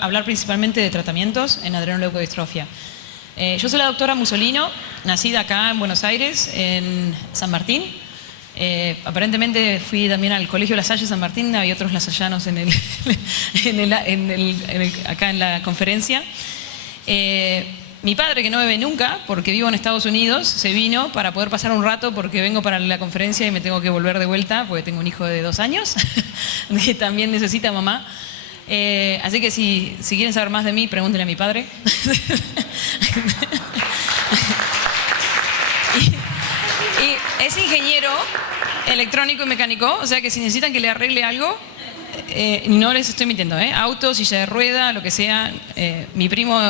Hablar principalmente de tratamientos en adrenoleucodistrofia. Yo soy la doctora Musolino, nacida acá en Buenos Aires, en San Martín. Aparentemente fui también al Colegio La Salle San Martín, había otros lasallanos acá en la conferencia. Mi padre, que no me ve nunca, porque vivo en Estados Unidos, se vino para poder pasar un rato porque vengo para la conferencia y me tengo que volver de vuelta porque tengo un hijo de 2 años que también necesita mamá. Así que si quieren saber más de mí, pregúntenle a mi padre. y es ingeniero electrónico y mecánico, o sea que si necesitan que le arregle algo, no les estoy mintiendo, auto, silla de rueda, lo que sea. Mi primo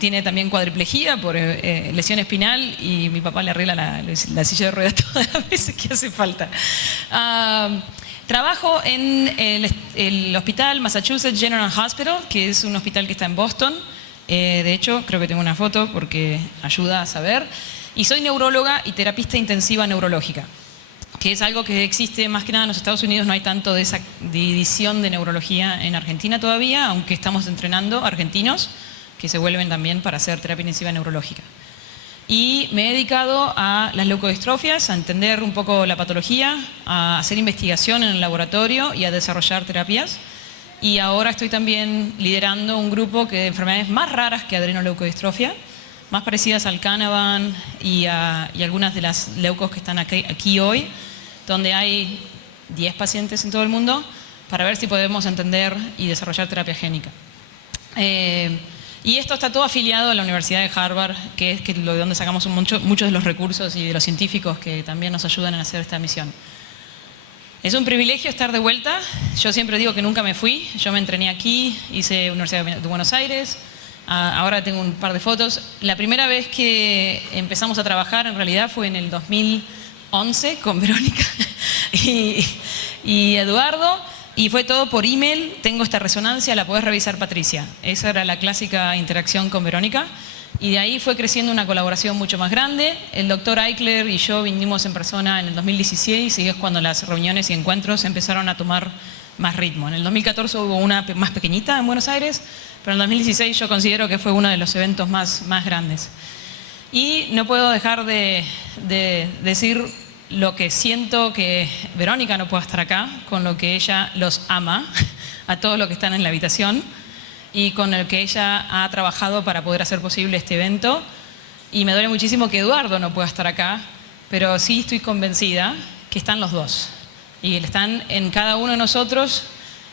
tiene también cuadriplejía por lesión espinal y mi papá le arregla la silla de ruedas todas las veces que hace falta. Trabajo en el hospital Massachusetts General Hospital, que es un hospital que está en Boston. De hecho, creo que tengo una foto porque ayuda a saber. Y soy neuróloga y terapista intensiva neurológica, que es algo que existe más que nada en los Estados Unidos. No hay tanto de esa división de neurología en Argentina todavía, aunque estamos entrenando argentinos que se vuelven también para hacer terapia intensiva neurológica. Y me he dedicado a las leucodistrofias, a entender un poco la patología, a hacer investigación en el laboratorio y a desarrollar terapias. Y ahora estoy también liderando un grupo de enfermedades más raras que adrenoleucodistrofia, más parecidas al Canavan y algunas de las leucos que están aquí hoy, donde hay 10 pacientes en todo el mundo, para ver si podemos entender y desarrollar terapia génica. Y esto está todo afiliado a la Universidad de Harvard, que es de donde sacamos muchos de los recursos y de los científicos que también nos ayudan a hacer esta misión. Es un privilegio estar de vuelta. Yo siempre digo que nunca me fui. Yo me entrené aquí, hice Universidad de Buenos Aires. Ahora tengo un par de fotos. La primera vez que empezamos a trabajar en realidad fue en el 2011 con Verónica y Eduardo. Y fue todo por email. Tengo esta resonancia, la podés revisar, Patricia. Esa era la clásica interacción con Verónica. Y de ahí fue creciendo una colaboración mucho más grande. El doctor Eichler y yo vinimos en persona en el 2016 y es cuando las reuniones y encuentros empezaron a tomar más ritmo. En el 2014 hubo una más pequeñita en Buenos Aires, pero en el 2016 yo considero que fue uno de los eventos más grandes. Y no puedo dejar de decir lo que siento que Verónica no pueda estar acá, con lo que ella los ama a todos los que están en la habitación y con el que ella ha trabajado para poder hacer posible este evento. Y me duele muchísimo que Eduardo no pueda estar acá, pero sí estoy convencida que están los dos y están en cada uno de nosotros,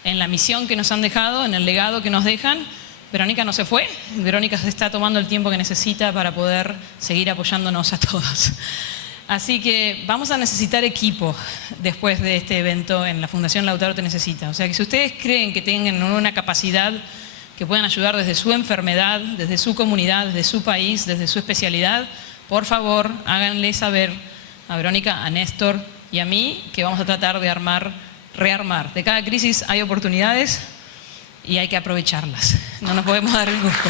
en la misión que nos han dejado, en el legado que nos dejan. Verónica no se fue, Verónica se está tomando el tiempo que necesita para poder seguir apoyándonos a todos. Así que vamos a necesitar equipo después de este evento en la Fundación Lautaro Te Necesita. O sea que si ustedes creen que tengan una capacidad que puedan ayudar desde su enfermedad, desde su comunidad, desde su país, desde su especialidad, por favor háganle saber a Verónica, a Néstor y a mí que vamos a tratar de rearmar. De cada crisis hay oportunidades y hay que aprovecharlas. No nos podemos dar el gusto.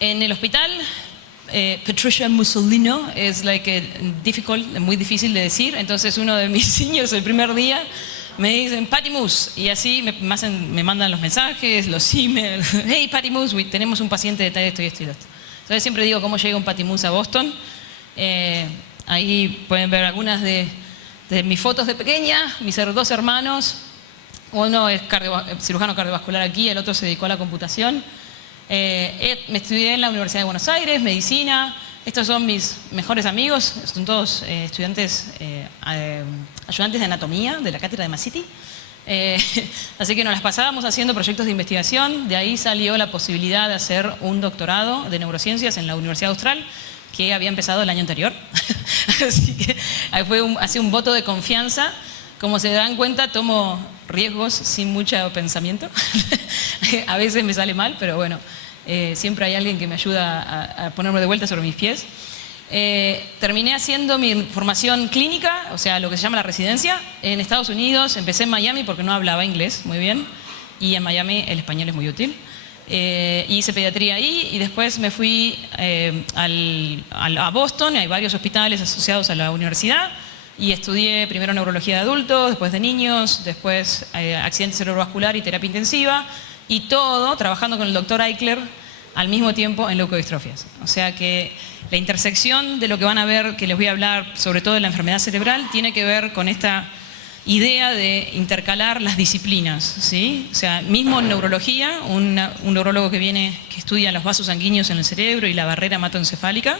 En el hospital, Patricia Musolino es muy difícil de decir. Entonces uno de mis niños el primer día me dicen Patty Mus, y así me mandan los mensajes, los emails. Hey Patty Mus, tenemos un paciente de esto y esto y esto. Entonces siempre digo cómo llega un Patty Mus a Boston. Ahí pueden ver algunas de mis fotos de pequeña, mis 2 hermanos. Uno es cirujano cardiovascular aquí, el otro se dedicó a la computación. Me estudié en la Universidad de Buenos Aires, medicina. Estos son mis mejores amigos, son todos estudiantes, ayudantes de anatomía de la cátedra de Massiti. Así que nos las pasábamos haciendo proyectos de investigación. De ahí salió la posibilidad de hacer un doctorado de neurociencias en la Universidad Austral, que había empezado el año anterior. Así que fue un voto de confianza. Como se dan cuenta, tomo riesgos sin mucho pensamiento. A veces me sale mal, pero bueno, siempre hay alguien que me ayuda a ponerme de vuelta sobre mis pies. Terminé haciendo mi formación clínica, o sea, lo que se llama la residencia, en Estados Unidos. Empecé en Miami porque no hablaba inglés muy bien y en Miami el español es muy útil. Hice pediatría ahí y después me fui a Boston. Hay varios hospitales asociados a la universidad. y estudié primero neurología de adultos, después de niños, después accidente cerebrovascular y terapia intensiva, y todo trabajando con el doctor Eichler al mismo tiempo en leucodistrofias. O sea que la intersección de lo que van a ver, que les voy a hablar sobre todo de la enfermedad cerebral, tiene que ver con esta idea de intercalar las disciplinas, ¿sí? O sea, mismo en neurología, un neurólogo que estudia los vasos sanguíneos en el cerebro y la barrera hematoencefálica,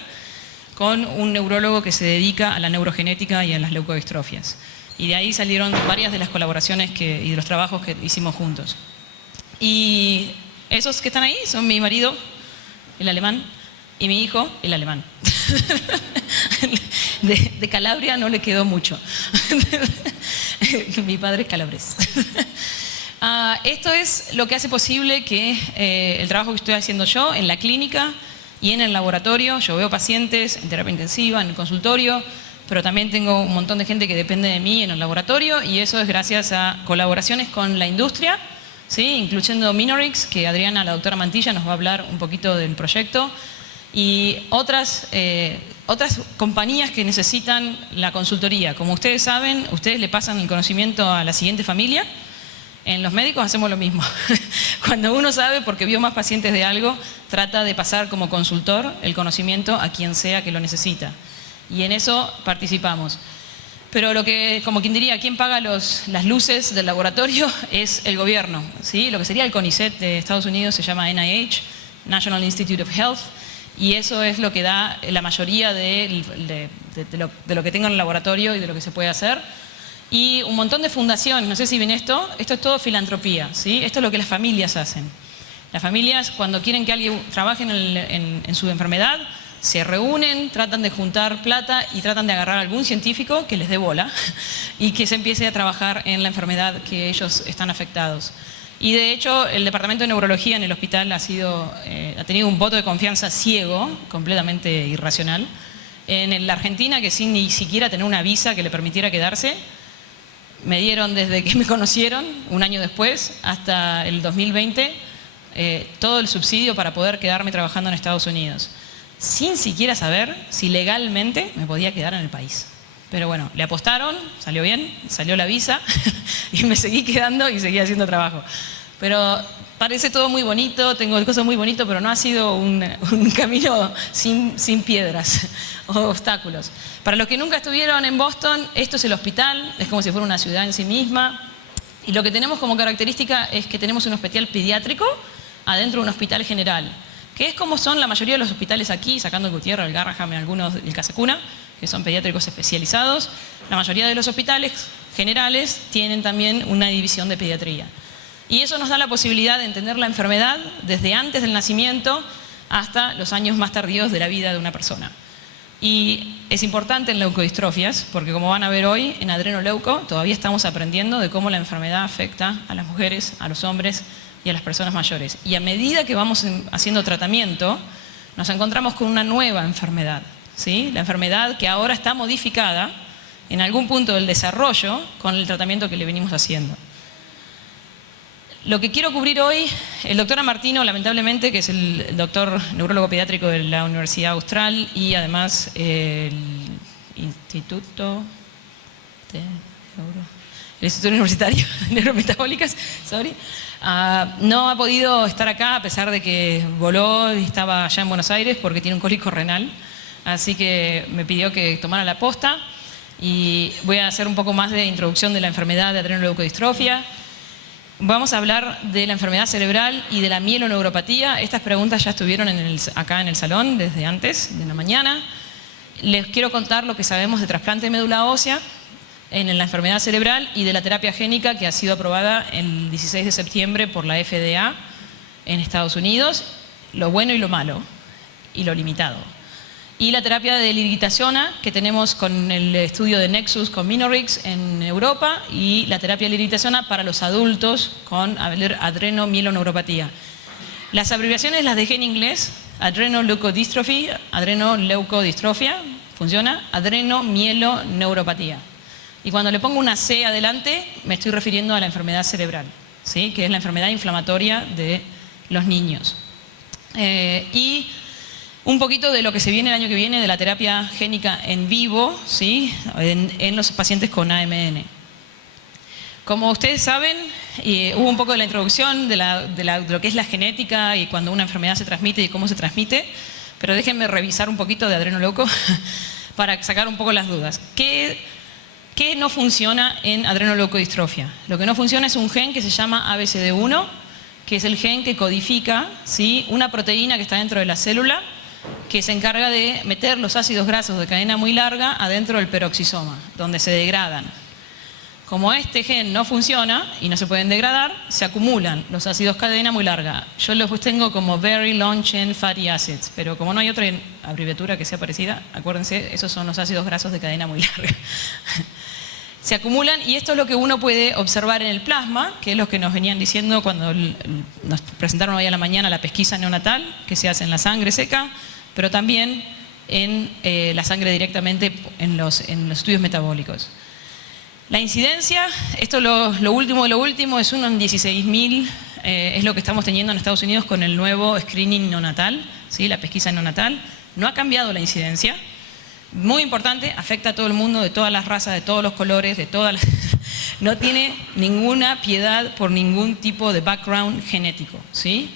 con un neurólogo que se dedica a la neurogenética y a las leucodistrofias. Y de ahí salieron varias de las colaboraciones y de los trabajos que hicimos juntos. Y esos que están ahí son mi marido, el alemán, y mi hijo, el alemán. De Calabria no le quedó mucho. Mi padre es calabrés. Esto es lo que hace posible que el trabajo que estoy haciendo yo en la clínica y en el laboratorio. Yo veo pacientes en terapia intensiva, en el consultorio, pero también tengo un montón de gente que depende de mí en el laboratorio, y eso es gracias a colaboraciones con la industria, ¿sí? Incluyendo Minorix, que Adriana, la doctora Mantilla, nos va a hablar un poquito del proyecto, y otras compañías que necesitan la consultoría. Como ustedes saben, ustedes le pasan el conocimiento a la siguiente familia. En los médicos hacemos lo mismo. Cuando uno sabe, porque vio más pacientes de algo, trata de pasar como consultor el conocimiento a quien sea que lo necesita. Y en eso participamos. Pero como quien diría, quien paga las luces del laboratorio es el gobierno, ¿sí? Lo que sería el CONICET de Estados Unidos se llama NIH, National Institute of Health, y eso es lo que da la mayoría de lo que tengo en el laboratorio y de lo que se puede hacer. Y un montón de fundaciones, no sé si ven esto es todo filantropía, ¿sí? Esto es lo que las familias hacen. Las familias, cuando quieren que alguien trabaje en su enfermedad, se reúnen, tratan de juntar plata y tratan de agarrar a algún científico que les dé bola y que se empiece a trabajar en la enfermedad que ellos están afectados. Y de hecho, el departamento de neurología en el hospital ha tenido un voto de confianza ciego, completamente irracional. En la Argentina, que sin ni siquiera tener una visa que le permitiera quedarse, me dieron desde que me conocieron, un año después, hasta el 2020, todo el subsidio para poder quedarme trabajando en Estados Unidos, sin siquiera saber si legalmente me podía quedar en el país. Pero bueno, le apostaron, salió bien, salió la visa y me seguí quedando y seguí haciendo trabajo. Pero parece todo muy bonito, tengo cosas muy bonitas, pero no ha sido un camino sin piedras o obstáculos. Para los que nunca estuvieron en Boston, esto es el hospital, es como si fuera una ciudad en sí misma. Y lo que tenemos como característica es que tenemos un hospital pediátrico adentro de un hospital general, que es como son la mayoría de los hospitales aquí, sacando el Gutiérrez, el Garraham, algunos, el Casacuna, que son pediátricos especializados. La mayoría de los hospitales generales tienen también una división de pediatría. Y eso nos da la posibilidad de entender la enfermedad desde antes del nacimiento hasta los años más tardíos de la vida de una persona. Y es importante en leucodistrofias, porque como van a ver hoy, en adrenoleuco todavía estamos aprendiendo de cómo la enfermedad afecta a las mujeres, a los hombres y a las personas mayores. Y a medida que vamos haciendo tratamiento, nos encontramos con una nueva enfermedad, ¿sí? La enfermedad que ahora está modificada en algún punto del desarrollo con el tratamiento que le venimos haciendo. Lo que quiero cubrir hoy, el doctor Martino, lamentablemente, que es el doctor neurólogo pediátrico de la Universidad Austral y además el Instituto Universitario de Neurometabólicas, no ha podido estar acá a pesar de que voló y estaba allá en Buenos Aires porque tiene un cólico renal, así que me pidió que tomara la posta y voy a hacer un poco más de introducción de la enfermedad de adrenoleucodistrofia. Vamos a hablar de la enfermedad cerebral y de la mieloneuropatía. Estas preguntas ya estuvieron acá en el salón desde antes, de la mañana. Les quiero contar lo que sabemos de trasplante de médula ósea en la enfermedad cerebral y de la terapia génica que ha sido aprobada el 16 de septiembre por la FDA en Estados Unidos, lo bueno y lo malo, y lo limitado. Y la terapia de liriglitazona que tenemos con el estudio de Nexus con Minorix en Europa, y la terapia de liriglitazona para los adultos con adrenomieloneuropatía. Las abreviaciones las dejé en inglés: adrenoleucodistrofia, funciona, adrenomieloneuropatía. Y cuando le pongo una C adelante, me estoy refiriendo a la enfermedad cerebral, ¿sí? Que es la enfermedad inflamatoria de los niños. Un poquito de lo que se viene el año que viene de la terapia génica en vivo, ¿sí? en los pacientes con AMN. Como ustedes saben, hubo un poco de la introducción de lo que es la genética y cuando una enfermedad se transmite y cómo se transmite, pero déjenme revisar un poquito de adrenoleuco para sacar un poco las dudas. ¿Qué no funciona en adrenoleucodistrofia? Lo que no funciona es un gen que se llama ABCD1, que es el gen que codifica, ¿sí? una proteína que está dentro de la célula, que se encarga de meter los ácidos grasos de cadena muy larga adentro del peroxisoma, donde se degradan. Como este gen no funciona y no se pueden degradar, se acumulan los ácidos cadena muy larga. Yo los tengo como Very Long Chain Fatty Acids, pero como no hay otra abreviatura que sea parecida, acuérdense, esos son los ácidos grasos de cadena muy larga. Se acumulan y esto es lo que uno puede observar en el plasma, que es lo que nos venían diciendo cuando nos presentaron hoy a la mañana la pesquisa neonatal, que se hace en la sangre seca, pero también en la sangre directamente en los estudios metabólicos. La incidencia, esto lo último de lo último, es uno en 16.000, es lo que estamos teniendo en Estados Unidos con el nuevo screening neonatal, ¿sí? La pesquisa neonatal. No ha cambiado la incidencia. Muy importante, afecta a todo el mundo, de todas las razas, de todos los colores, de todas las... No tiene ninguna piedad por ningún tipo de background genético, ¿sí?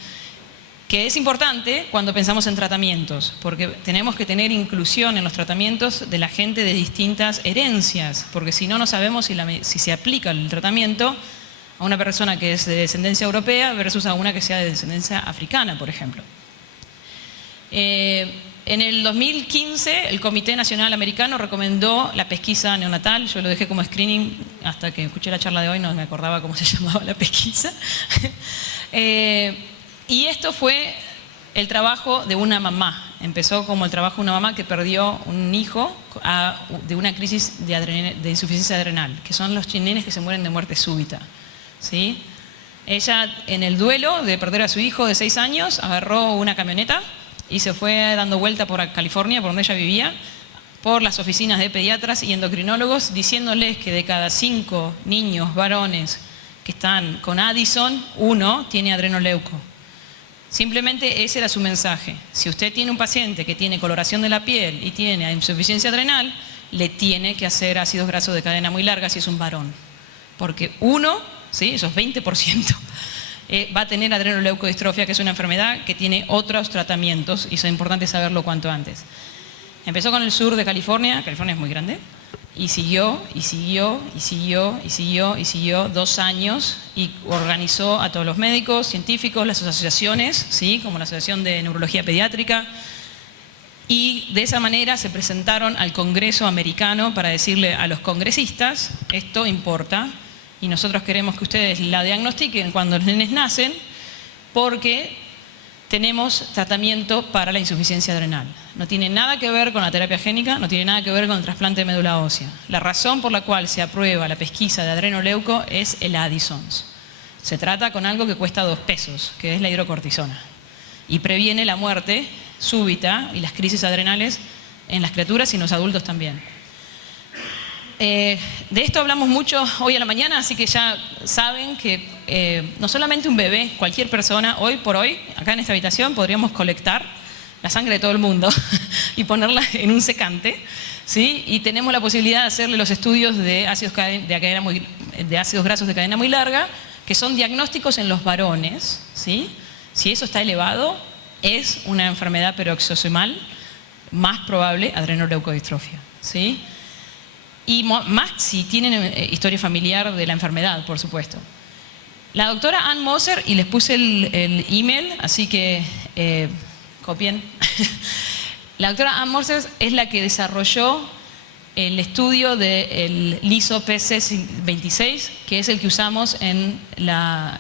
Que es importante cuando pensamos en tratamientos, porque tenemos que tener inclusión en los tratamientos de la gente de distintas herencias, porque si no, no sabemos si se aplica el tratamiento a una persona que es de descendencia europea versus a una que sea de descendencia africana, por ejemplo. En el 2015, el Comité Nacional Americano recomendó la pesquisa neonatal. Yo lo dejé como screening hasta que escuché la charla de hoy, no me acordaba cómo se llamaba la pesquisa. Y esto fue el trabajo de una mamá. Empezó como el trabajo de una mamá que perdió un hijo de una crisis de insuficiencia adrenal, que son los nenes que se mueren de muerte súbita, ¿sí? Ella, en el duelo de perder a su hijo de 6 años, agarró una camioneta y se fue dando vuelta por California, por donde ella vivía, por las oficinas de pediatras y endocrinólogos, diciéndoles que de cada 5 niños varones que están con Addison, 1 tiene adrenoleuco. Simplemente ese era su mensaje. Si usted tiene un paciente que tiene coloración de la piel y tiene insuficiencia adrenal, le tiene que hacer ácidos grasos de cadena muy larga si es un varón. Porque 1, ¿sí? Esos 20%, va a tener adrenoleucodistrofia, que es una enfermedad que tiene otros tratamientos y es importante saberlo cuanto antes. Empezó con el sur de California, California es muy grande, y siguió, y siguió, y siguió, y siguió, y siguió 2 años y organizó a todos los médicos, científicos, las asociaciones, ¿sí? Como la Asociación de Neurología Pediátrica, y de esa manera se presentaron al Congreso americano para decirle a los congresistas, esto importa, y nosotros queremos que ustedes la diagnostiquen cuando los nenes nacen, porque tenemos tratamiento para la insuficiencia adrenal. No tiene nada que ver con la terapia génica, no tiene nada que ver con el trasplante de médula ósea. La razón por la cual se aprueba la pesquisa de adrenoleuco es el Addison's. Se trata con algo que cuesta 2 pesos, que es la hidrocortisona. Y previene la muerte súbita y las crisis adrenales en las criaturas y en los adultos también. De esto hablamos mucho hoy a la mañana, así que ya saben que no solamente un bebé, cualquier persona, hoy por hoy, acá en esta habitación, podríamos colectar la sangre de todo el mundo y ponerla en un secante, ¿sí? Y tenemos la posibilidad de hacerle los estudios de ácidos grasos de cadena muy larga, que son diagnósticos en los varones, ¿sí? Si eso está elevado, es una enfermedad peroxisomal, más probable adrenoleucodistrofia, ¿sí? Y más si tienen historia familiar de la enfermedad, por supuesto. La doctora Ann Moser, y les puse el email, así que copien. La doctora Ann Moser es la que desarrolló el estudio del LISO PC26, que es el que usamos en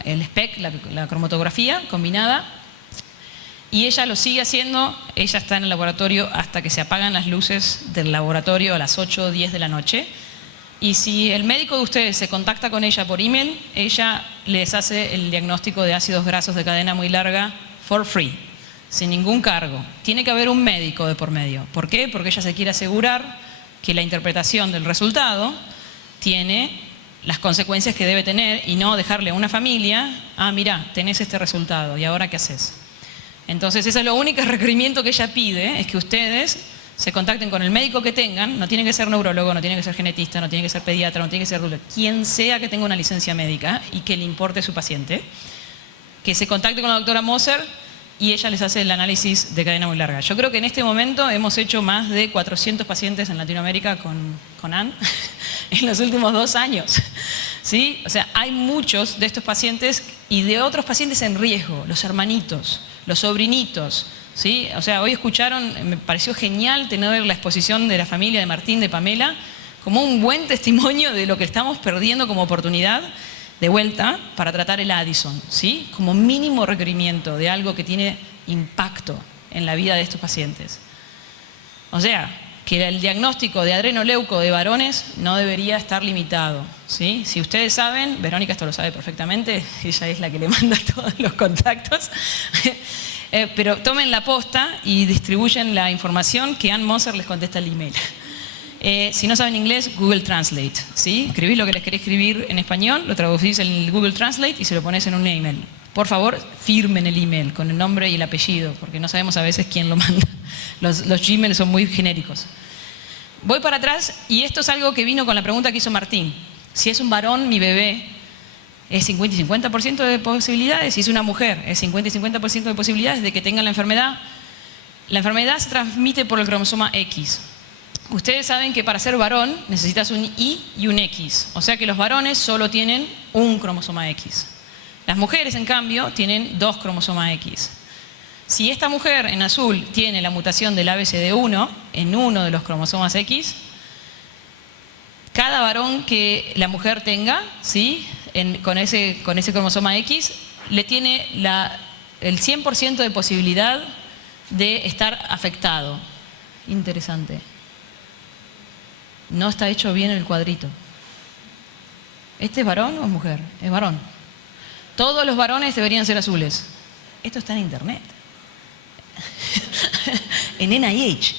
el SPEC, la cromatografía combinada. Y ella lo sigue haciendo, ella está en el laboratorio hasta que se apagan las luces del laboratorio a las 8 o 10 de la noche. Y si el médico de ustedes se contacta con ella por email, ella les hace el diagnóstico de ácidos grasos de cadena muy larga for free, sin ningún cargo. Tiene que haber un médico de por medio. ¿Por qué? Porque ella se quiere asegurar que la interpretación del resultado tiene las consecuencias que debe tener y no dejarle a una familia, ah, mirá, tenés este resultado, ¿y ahora qué haces? Entonces, ese es lo único requerimiento que ella pide, es que ustedes se contacten con el médico que tengan, no tiene que ser neurólogo, no tiene que ser genetista, no tiene que ser pediatra, no tiene que ser quien sea que tenga una licencia médica y que le importe su paciente, que se contacte con la doctora Moser y ella les hace el análisis de cadena muy larga. Yo creo que en este momento hemos hecho más de 400 pacientes en Latinoamérica con Ann en los últimos 2 años. ¿Sí? O sea, hay muchos de estos pacientes y de otros pacientes en riesgo, los hermanitos, los sobrinitos. ¿Sí? O sea, hoy escucharon, me pareció genial tener la exposición de la familia de Martín, de Pamela, como un buen testimonio de lo que estamos perdiendo como oportunidad de vuelta para tratar el Addison, ¿sí? Como mínimo requerimiento de algo que tiene impacto en la vida de estos pacientes. O sea, que el diagnóstico de adrenoleuco de varones no debería estar limitado, ¿sí? Si ustedes saben, Verónica esto lo sabe perfectamente, ella es la que le manda todos los contactos, pero tomen la posta y distribuyen la información que Ann Moser les contesta el email. Si no saben inglés, Google Translate, ¿sí? Escribís lo que les querés escribir en español, lo traducís en Google Translate y se lo pones en un email. Por favor, firmen el email con el nombre y el apellido, porque no sabemos a veces quién lo manda. Los Gmail son muy genéricos. Voy para atrás y esto es algo que vino con la pregunta que hizo Martín. Si es un varón, mi bebé, es 50 y 50% de posibilidades. Si es una mujer, es 50 y 50% de posibilidades de que tengan la enfermedad. La enfermedad se transmite por el cromosoma X. Ustedes saben que para ser varón necesitas un Y y un X. O sea que los varones solo tienen un cromosoma X. Las mujeres, en cambio, tienen 2 cromosomas X. Si esta mujer en azul tiene la mutación del ABCD1 en uno de los cromosomas X, cada varón que la mujer tenga, ¿sí? con ese cromosoma X, le tiene el 100% de posibilidad de estar afectado. Interesante. No está hecho bien el cuadrito. ¿Este es varón o es mujer? Es varón. Todos los varones deberían ser azules. Esto está en internet. En NIH.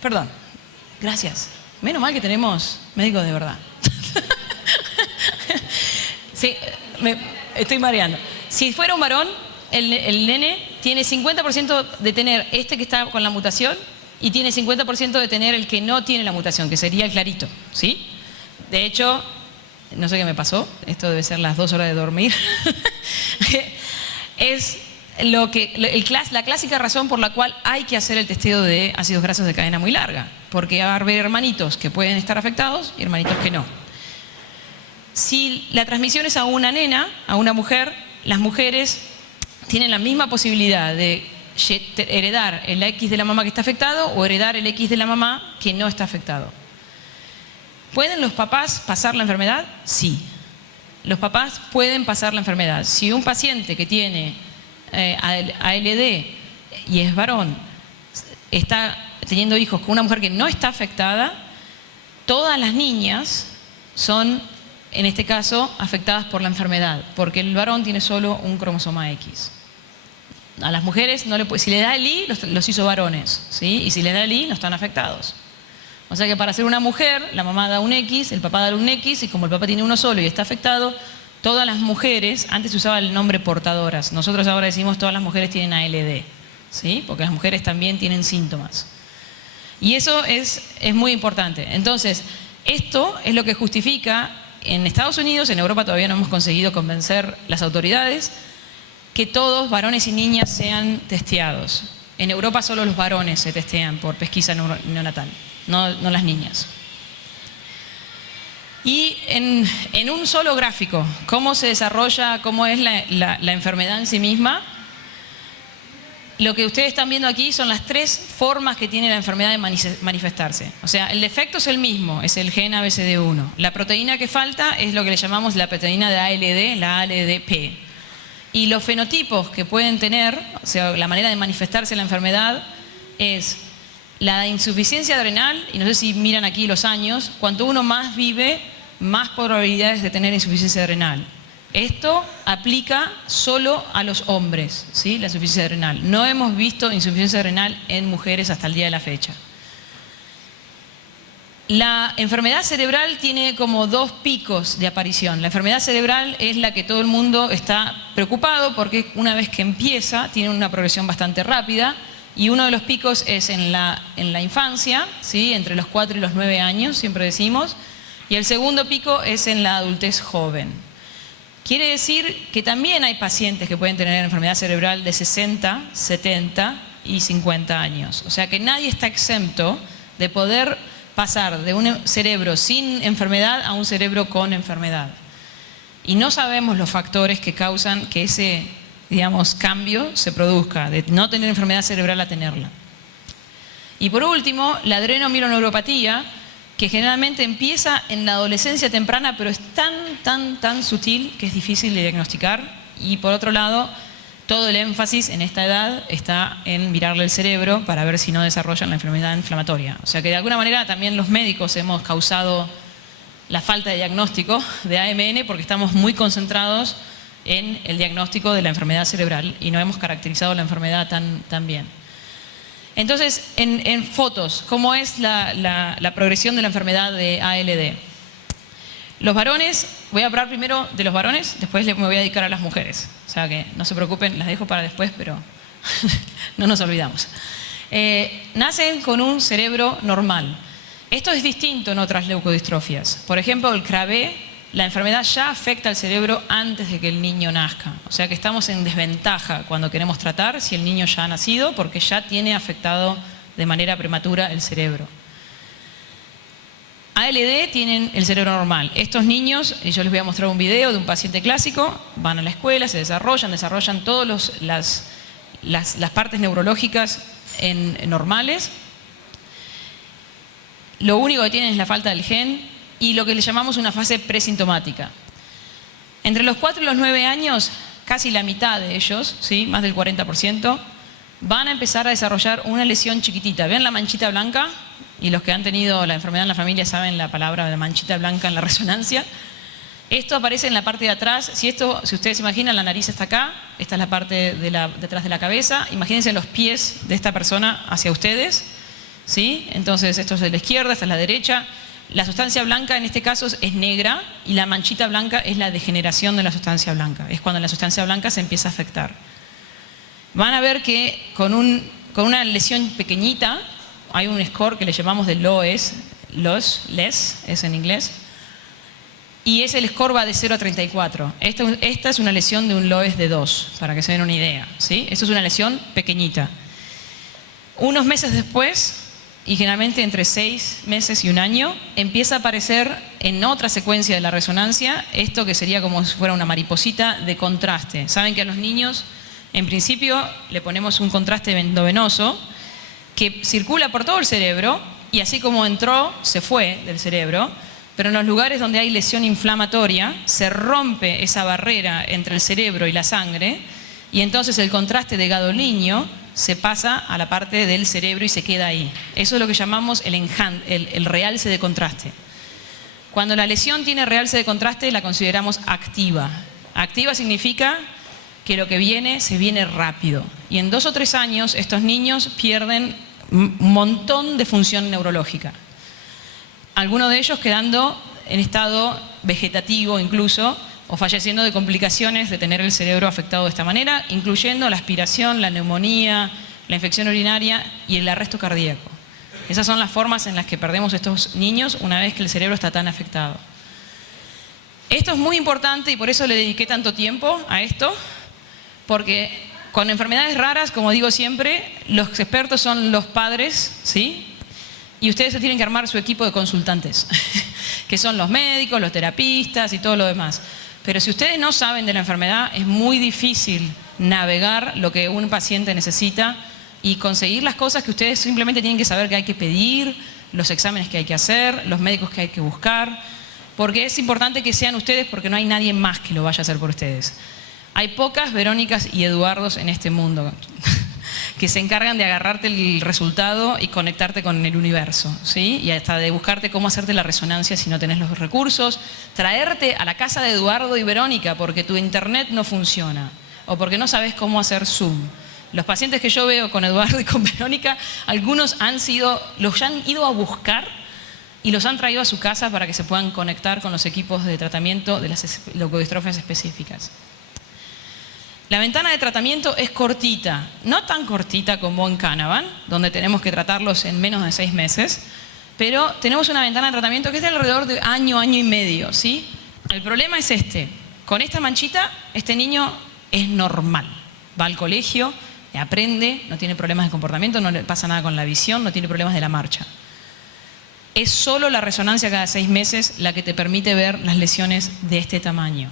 Perdón. Gracias. Menos mal que tenemos médicos de verdad. Sí, me estoy mareando. Si fuera un varón, el nene tiene 50% de tener este que está con la mutación y tiene 50% de tener el que no tiene la mutación, que sería el clarito, ¿sí? De hecho, no sé qué me pasó, esto debe ser las 2 horas de dormir. Es la clásica razón por la cual hay que hacer el testeo de ácidos grasos de cadena muy larga, porque va a haber hermanitos que pueden estar afectados y hermanitos que no. Si la transmisión es a una nena, a una mujer, las mujeres tienen la misma posibilidad de heredar el X de la mamá que está afectado o heredar el X de la mamá que no está afectado. ¿Pueden los papás pasar la enfermedad? Sí. Los papás pueden pasar la enfermedad. Si un paciente que tiene ALD y es varón está teniendo hijos con una mujer que no está afectada, todas las niñas son, en este caso, afectadas por la enfermedad, porque el varón tiene solo un cromosoma X. A las mujeres, si le da el Y, los hizo varones, ¿sí? Y si le da el Y, no están afectados. O sea que para ser una mujer, la mamá da un X, el papá da un X, y como el papá tiene uno solo y está afectado, todas las mujeres, antes se usaba el nombre portadoras, nosotros ahora decimos todas las mujeres tienen ALD, ¿sí? Porque las mujeres también tienen síntomas. Y eso es muy importante. Entonces, esto es lo que justifica, en Estados Unidos, en Europa todavía no hemos conseguido convencer las autoridades, que todos, varones y niñas, sean testeados. En Europa solo los varones se testean por pesquisa neonatal, no las niñas. Y en un solo gráfico, cómo se desarrolla, cómo es la enfermedad en sí misma. Lo que ustedes están viendo aquí son las 3 formas que tiene la enfermedad de manifestarse. O sea, el defecto es el mismo, es el gen ABCD1. La proteína que falta es lo que le llamamos la proteína de ALD, la ALDP. Y los fenotipos que pueden tener, o sea, la manera de manifestarse la enfermedad es la insuficiencia adrenal, y no sé si miran aquí los años, cuanto uno más vive, más probabilidades de tener insuficiencia adrenal. Esto aplica solo a los hombres, ¿sí? La insuficiencia adrenal. No hemos visto insuficiencia adrenal en mujeres hasta el día de la fecha. La enfermedad cerebral tiene como dos picos de aparición. La enfermedad cerebral es la que todo el mundo está preocupado porque una vez que empieza tiene una progresión bastante rápida y uno de los picos es en la infancia, ¿sí? Entre los 4 y los 9 años, siempre decimos, y el segundo pico es en la adultez joven. Quiere decir que también hay pacientes que pueden tener enfermedad cerebral de 60, 70 y 50 años. O sea que nadie está exento de poder pasar de un cerebro sin enfermedad a un cerebro con enfermedad. Y no sabemos los factores que causan que ese, digamos, cambio se produzca, de no tener enfermedad cerebral a tenerla. Y por último, la adrenomioneuropatía, que generalmente empieza en la adolescencia temprana, pero es tan sutil que es difícil de diagnosticar. Y por otro lado, todo el énfasis en esta edad está en mirarle el cerebro para ver si no desarrollan la enfermedad inflamatoria. O sea que de alguna manera también los médicos hemos causado la falta de diagnóstico de AMN porque estamos muy concentrados en el diagnóstico de la enfermedad cerebral y no hemos caracterizado la enfermedad tan bien. Entonces, en fotos, ¿cómo es la progresión de la enfermedad de ALD? Los varones, voy a hablar primero de los varones, después me voy a dedicar a las mujeres. O sea que no se preocupen, las dejo para después, pero no nos olvidamos. Nacen con un cerebro normal. Esto es distinto en otras leucodistrofias. Por ejemplo, el Krabbe, la enfermedad ya afecta al cerebro antes de que el niño nazca. O sea que estamos en desventaja cuando queremos tratar si el niño ya ha nacido, porque ya tiene afectado de manera prematura el cerebro. ALD tienen el cerebro normal. Estos niños, y yo les voy a mostrar un video de un paciente clásico, van a la escuela, se desarrollan todas las partes neurológicas normales. Lo único que tienen es la falta del gen y lo que le llamamos una fase presintomática. Entre los 4 y los 9 años, casi la mitad de ellos, ¿sí? Más del 40%, van a empezar a desarrollar una lesión chiquitita. ¿Ven la manchita blanca? Y los que han tenido la enfermedad en la familia saben la palabra de manchita blanca en la resonancia. Esto aparece en la parte de atrás. Si ustedes se imaginan, la nariz está acá, esta es la parte detrás de la cabeza. Imagínense los pies de esta persona hacia ustedes, ¿sí? Entonces esto es de la izquierda, esta es la derecha. La sustancia blanca en este caso es negra y la manchita blanca es la degeneración de la sustancia blanca. Es cuando la sustancia blanca se empieza a afectar. Van a ver que con una lesión pequeñita, hay un score que le llamamos de LOES, es en inglés, y el score va de 0 a 34. Esta es una lesión de un LOES de 2, para que se den una idea, ¿sí? Esto es una lesión pequeñita. Unos meses después, y generalmente entre 6 meses y un año, empieza a aparecer en otra secuencia de la resonancia esto que sería como si fuera una mariposita de contraste. Saben que a los niños, en principio, le ponemos un contraste endovenoso que circula por todo el cerebro y así como entró, se fue del cerebro, pero en los lugares donde hay lesión inflamatoria se rompe esa barrera entre el cerebro y la sangre y entonces el contraste de gadolínio se pasa a la parte del cerebro y se queda ahí. Eso es lo que llamamos el realce de contraste. Cuando la lesión tiene realce de contraste la consideramos activa. Activa significa que lo que viene se viene rápido. Y en 2 o 3 años estos niños pierden un montón de función neurológica. Algunos de ellos quedando en estado vegetativo incluso, o falleciendo de complicaciones de tener el cerebro afectado de esta manera, incluyendo la aspiración, la neumonía, la infección urinaria y el arresto cardíaco. Esas son las formas en las que perdemos estos niños una vez que el cerebro está tan afectado. Esto es muy importante y por eso le dediqué tanto tiempo a esto, porque con enfermedades raras, como digo siempre, los expertos son los padres, ¿sí? Y ustedes se tienen que armar su equipo de consultantes, que son los médicos, los terapistas y todo lo demás. Pero si ustedes no saben de la enfermedad, es muy difícil navegar lo que un paciente necesita y conseguir las cosas que ustedes simplemente tienen que saber que hay que pedir, los exámenes que hay que hacer, los médicos que hay que buscar, porque es importante que sean ustedes porque no hay nadie más que lo vaya a hacer por ustedes. Hay pocas Verónicas y Eduardos en este mundo que se encargan de agarrarte el resultado y conectarte con el universo, ¿sí? Y hasta de buscarte cómo hacerte la resonancia si no tenés los recursos, traerte a la casa de Eduardo y Verónica porque tu internet no funciona o porque no sabes cómo hacer Zoom. Los pacientes que yo veo con Eduardo y con Verónica, algunos los han ido a buscar y los han traído a su casa para que se puedan conectar con los equipos de tratamiento de las leucodistrofias específicas. La ventana de tratamiento es cortita, no tan cortita como en Canavan, donde tenemos que tratarlos en menos de 6 meses, pero tenemos una ventana de tratamiento que es de alrededor de año, año y medio, ¿sí? El problema es este: con esta manchita, este niño es normal, va al colegio, aprende, no tiene problemas de comportamiento, no le pasa nada con la visión, no tiene problemas de la marcha. Es solo la resonancia cada 6 meses la que te permite ver las lesiones de este tamaño.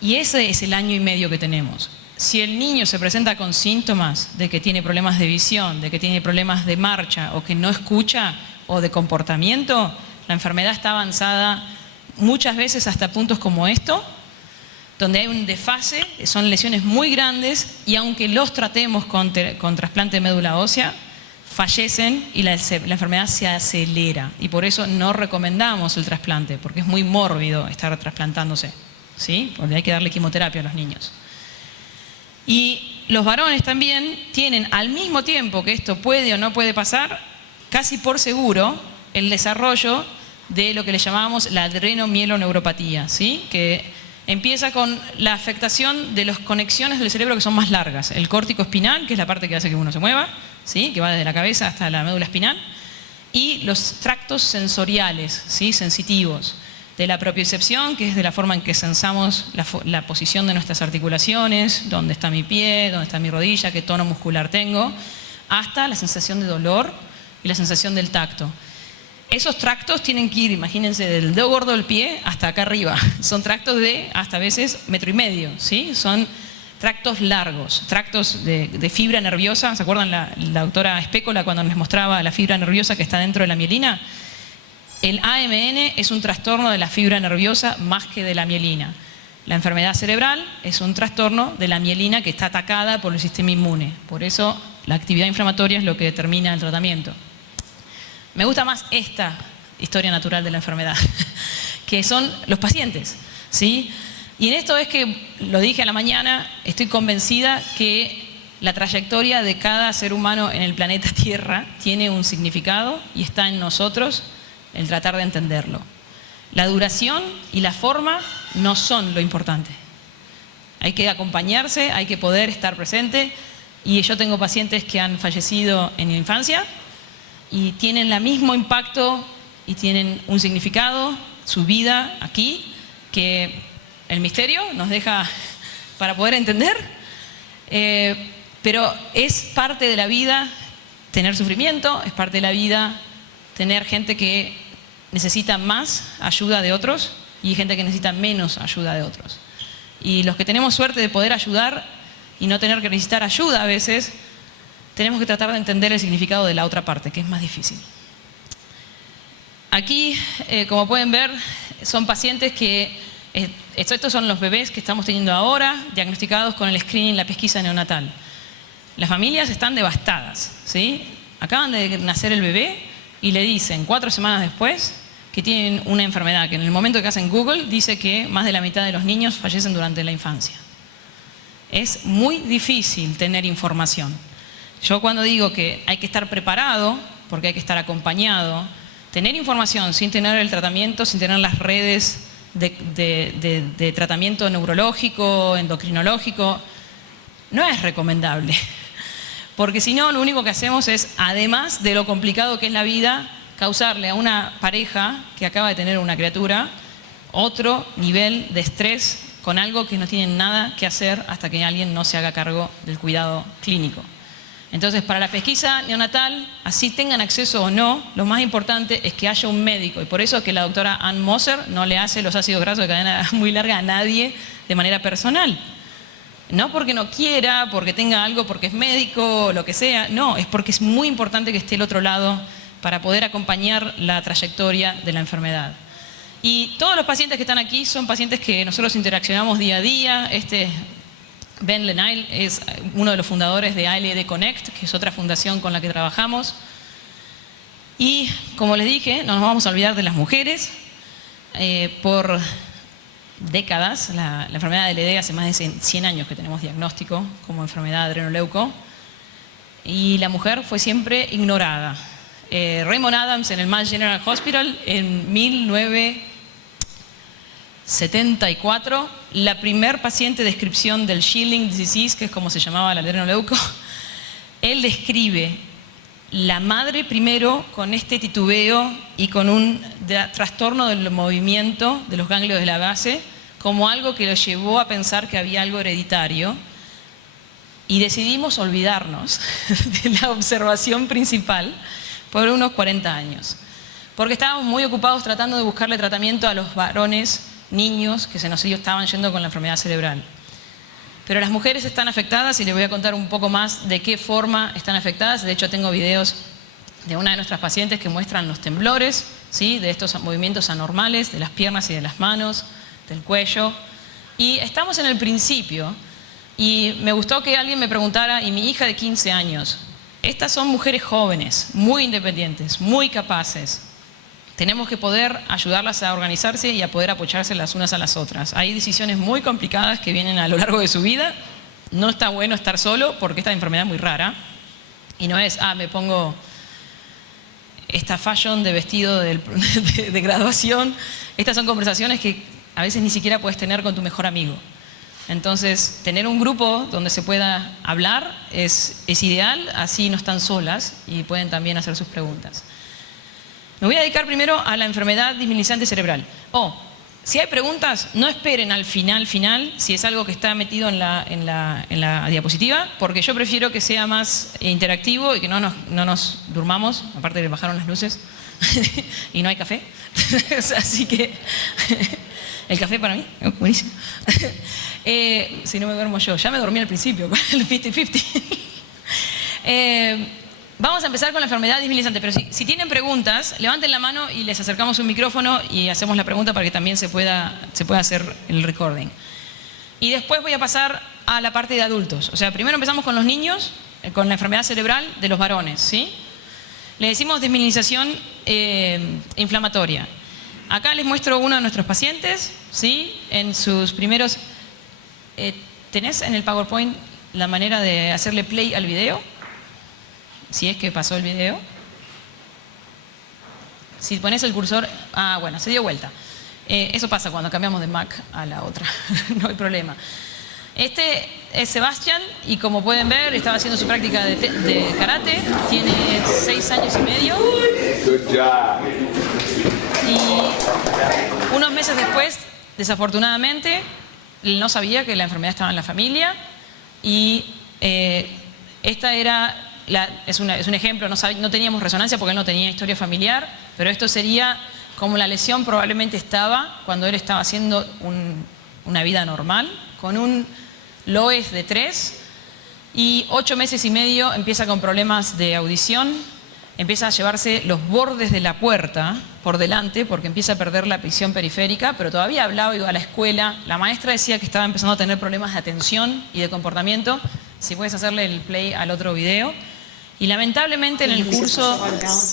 Y ese es el año y medio que tenemos. Si el niño se presenta con síntomas de que tiene problemas de visión, de que tiene problemas de marcha o que no escucha o de comportamiento, la enfermedad está avanzada muchas veces hasta puntos como esto, donde hay un desfase, son lesiones muy grandes y aunque los tratemos con trasplante de médula ósea, fallecen y la enfermedad se acelera. Y por eso no recomendamos el trasplante, porque es muy mórbido estar trasplantándose, ¿sí? Porque hay que darle quimioterapia a los niños. Y los varones también tienen, al mismo tiempo que esto puede o no puede pasar, casi por seguro, el desarrollo de lo que le llamamos la adrenomieloneuropatía, ¿sí? Que empieza con la afectación de las conexiones del cerebro que son más largas. El córtico espinal, que es la parte que hace que uno se mueva, ¿sí? Que va desde la cabeza hasta la médula espinal, y los tractos sensoriales, ¿sí? Sensitivos, de la propiocepción, que es de la forma en que sensamos la posición de nuestras articulaciones, dónde está mi pie, dónde está mi rodilla, qué tono muscular tengo, hasta la sensación de dolor y la sensación del tacto. Esos tractos tienen que ir, imagínense, del dedo gordo del pie hasta acá arriba. Son tractos de hasta a veces 1,5 metros, ¿sí? Son tractos largos, tractos de fibra nerviosa. ¿Se acuerdan la doctora Espécola cuando nos mostraba la fibra nerviosa que está dentro de la mielina? El AMN es un trastorno de la fibra nerviosa más que de la mielina. La enfermedad cerebral es un trastorno de la mielina que está atacada por el sistema inmune. Por eso la actividad inflamatoria es lo que determina el tratamiento. Me gusta más esta historia natural de la enfermedad, que son los pacientes, ¿sí? Y en esto es que, lo dije a la mañana, estoy convencida que la trayectoria de cada ser humano en el planeta Tierra tiene un significado y está en nosotros el tratar de entenderlo. La duración y la forma no son lo importante. Hay que acompañarse, hay que poder estar presente, y yo tengo pacientes que han fallecido en la infancia y tienen el mismo impacto y tienen un significado, su vida aquí, que el misterio nos deja para poder entender, pero es parte de la vida tener sufrimiento, es parte de la vida tener gente que necesita más ayuda de otros y gente que necesita menos ayuda de otros. Y los que tenemos suerte de poder ayudar y no tener que necesitar ayuda a veces, tenemos que tratar de entender el significado de la otra parte, que es más difícil. Aquí, como pueden ver, son pacientes que, estos son los bebés que estamos teniendo ahora, diagnosticados con el screening, la pesquisa neonatal. Las familias están devastadas, ¿sí? Acaban de nacer el bebé y le dicen 4 semanas después que tienen una enfermedad que en el momento que hacen Google dice que más de la mitad de los niños fallecen durante la infancia. Es muy difícil tener información. Yo cuando digo que hay que estar preparado, porque hay que estar acompañado, tener información sin tener el tratamiento, sin tener las redes de tratamiento neurológico, endocrinológico, no es recomendable. Porque si no, lo único que hacemos es, además de lo complicado que es la vida, causarle a una pareja que acaba de tener una criatura otro nivel de estrés con algo que no tienen nada que hacer hasta que alguien no se haga cargo del cuidado clínico. Entonces, para la pesquisa neonatal, así tengan acceso o no, lo más importante es que haya un médico. Y por eso es que la doctora Ann Moser no le hace los ácidos grasos de cadena muy larga a nadie de manera personal. No porque no quiera, porque tenga algo, porque es médico, o lo que sea. No, es porque es muy importante que esté el otro lado para poder acompañar la trayectoria de la enfermedad. Y todos los pacientes que están aquí son pacientes que nosotros interaccionamos día a día. Ben Lenayl es uno de los fundadores de ALD Connect, que es otra fundación con la que trabajamos. Y como les dije, no nos vamos a olvidar de las mujeres. Por décadas, la enfermedad de ALD hace más de 100 años que tenemos diagnóstico como enfermedad adrenoleuco. Y la mujer fue siempre ignorada. Raymond Adams en el Mass General Hospital en 1974. La primer paciente de descripción del Schilling disease, que es como se llamaba el adrenoleuco, él describe la madre primero con este titubeo y con un trastorno del movimiento de los ganglios de la base como algo que lo llevó a pensar que había algo hereditario, y decidimos olvidarnos de la observación principal por unos 40 años, porque estábamos muy ocupados tratando de buscarle tratamiento a los varones, niños que se nos estaban yendo con la enfermedad cerebral. Pero las mujeres están afectadas y les voy a contar un poco más de qué forma están afectadas. De hecho, tengo videos de una de nuestras pacientes que muestran los temblores, ¿sí?, de estos movimientos anormales de las piernas y de las manos, del cuello. Y estamos en el principio, y me gustó que alguien me preguntara, y mi hija de 15 años, estas son mujeres jóvenes, muy independientes, muy capaces. Tenemos que poder ayudarlas a organizarse y a poder apoyarse las unas a las otras. Hay decisiones muy complicadas que vienen a lo largo de su vida. No está bueno estar solo porque esta enfermedad es muy rara. Y no es, me pongo esta fashion de vestido de graduación. Estas son conversaciones que a veces ni siquiera puedes tener con tu mejor amigo. Entonces, tener un grupo donde se pueda hablar es ideal, así no están solas y pueden también hacer sus preguntas. Me voy a dedicar primero a la enfermedad desminimizante cerebral. Si hay preguntas, no esperen al final, si es algo que está metido en la diapositiva, porque yo prefiero que sea más interactivo y que no nos durmamos, aparte le bajaron las luces y no hay café. Así que el café para mí, buenísimo. Si no me duermo yo, ya me dormí al principio, el 50-50. Vamos a empezar con la enfermedad desminimizante, pero si tienen preguntas, levanten la mano y les acercamos un micrófono y hacemos la pregunta para que también se pueda hacer el recording. Y después voy a pasar a la parte de adultos. O sea, primero empezamos con los niños, con la enfermedad cerebral de los varones, ¿sí? Le decimos desminimización inflamatoria. Acá les muestro uno de nuestros pacientes, ¿sí? En sus primeros... ¿Tenés en el PowerPoint la manera de hacerle play al video? Si es que pasó el video. Si pones el cursor... bueno, se dio vuelta. Eso pasa cuando cambiamos de Mac a la otra. No hay problema. Este es Sebastián y como pueden ver estaba haciendo su práctica de karate. Tiene 6 años y medio. Y unos meses después, desafortunadamente, él no sabía que la enfermedad estaba en la familia. Y esta era... Es un ejemplo, no teníamos resonancia porque él no tenía historia familiar, pero esto sería como la lesión probablemente estaba cuando él estaba haciendo una vida normal, con un LOES de 3 y 8 meses y medio empieza con problemas de audición, empieza a llevarse los bordes de la puerta por delante porque empieza a perder la visión periférica, pero todavía hablaba, iba a la escuela, la maestra decía que estaba empezando a tener problemas de atención y de comportamiento. Si puedes hacerle el play al otro video. Y lamentablemente en el curso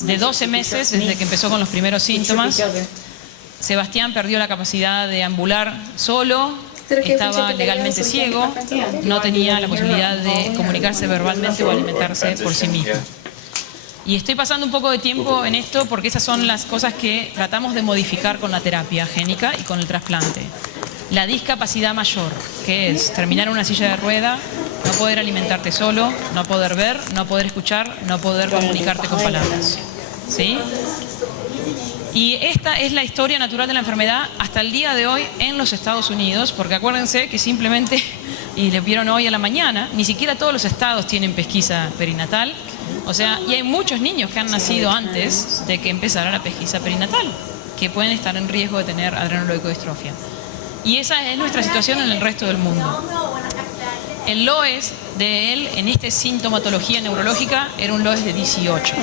de 12 meses, desde que empezó con los primeros síntomas, Sebastián perdió la capacidad de ambular solo, estaba legalmente ciego, no tenía la posibilidad de comunicarse verbalmente o alimentarse por sí mismo. Y estoy pasando un poco de tiempo en esto porque esas son las cosas que tratamos de modificar con la terapia génica y con el trasplante. La discapacidad mayor, que es terminar en una silla de rueda, no poder alimentarte solo, no poder ver, no poder escuchar, no poder comunicarte con palabras, ¿sí? Y esta es la historia natural de la enfermedad hasta el día de hoy en los Estados Unidos, porque acuérdense que simplemente, y le vieron hoy a la mañana, ni siquiera todos los estados tienen pesquisa perinatal, o sea, y hay muchos niños que han nacido antes de que empezara la pesquisa perinatal, que pueden estar en riesgo de tener adrenoleucodistrofia. Y esa es nuestra situación en el resto del mundo. El LOES de él, en esta sintomatología neurológica, era un LOES de 18.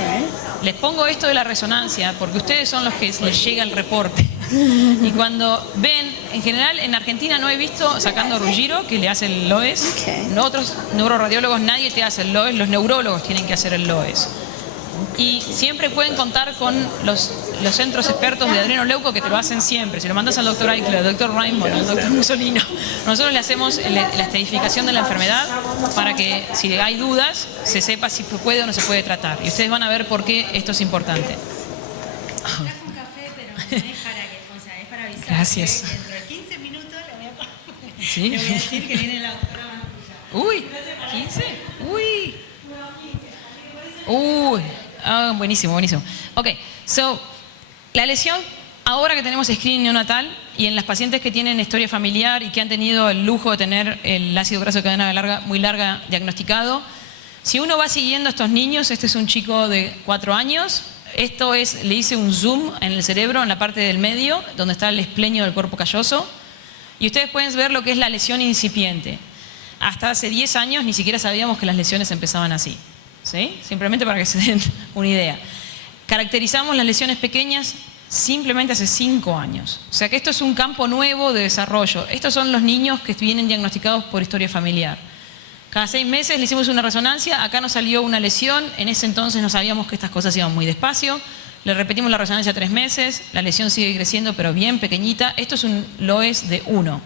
Les pongo esto de la resonancia porque ustedes son los que les llega el reporte. Y cuando ven, en general en Argentina no he visto, sacando a Ruggiero, que le hace el LOES. Los otros neuroradiólogos, nadie te hace el LOES, los neurólogos tienen que hacer el LOES. Y siempre pueden contar con los centros expertos de adrenoleuco que te lo hacen siempre. Si lo mandas al doctor Eichler, al doctor Raymond, al doctor Mussolino, nosotros le hacemos la estadificación de la enfermedad para que si hay dudas se sepa si puede o no se puede tratar. Y ustedes van a ver por qué esto es importante. Trajo un café, pero no es para que, o sea, es para avisar. Gracias. Dentro de 15 minutos ¿Sí? le voy a decir que viene la doctora Mantilla. Uy, 15. Uy. Uy. Ah, buenísimo, buenísimo. Ok, la lesión, ahora que tenemos screening neonatal y en las pacientes que tienen historia familiar y que han tenido el lujo de tener el ácido graso de cadena larga, muy larga diagnosticado, si uno va siguiendo a estos niños, este es un chico de 4 años, esto es, le hice un zoom en el cerebro, en la parte del medio, donde está el esplenio del cuerpo calloso, y ustedes pueden ver lo que es la lesión incipiente. Hasta hace 10 años ni siquiera sabíamos que las lesiones empezaban así, ¿sí? Simplemente para que se den una idea. Caracterizamos las lesiones pequeñas simplemente hace 5 años. O sea que esto es un campo nuevo de desarrollo. Estos son los niños que vienen diagnosticados por historia familiar. Cada 6 meses le hicimos una resonancia, acá nos salió una lesión, en ese entonces no sabíamos que estas cosas iban muy despacio, le repetimos la resonancia 3 meses, la lesión sigue creciendo pero bien pequeñita, esto es un LOES de 1.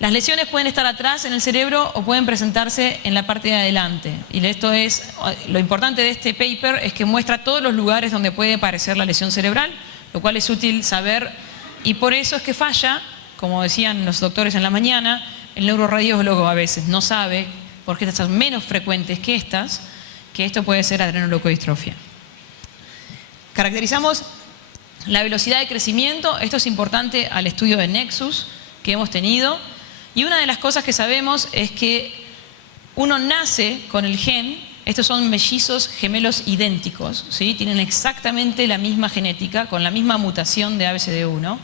Las lesiones pueden estar atrás en el cerebro o pueden presentarse en la parte de adelante. Y esto es, lo importante de este paper es que muestra todos los lugares donde puede aparecer la lesión cerebral, lo cual es útil saber, y por eso es que falla, como decían los doctores en la mañana, el neuroradiólogo a veces no sabe, porque estas son menos frecuentes que estas, que esto puede ser adrenoleucodistrofia. Caracterizamos la velocidad de crecimiento, esto es importante al estudio de Nexus que hemos tenido, y una de las cosas que sabemos es que uno nace con el gen, estos son mellizos gemelos idénticos, ¿sí? Tienen exactamente la misma genética, con la misma mutación de ABCD1,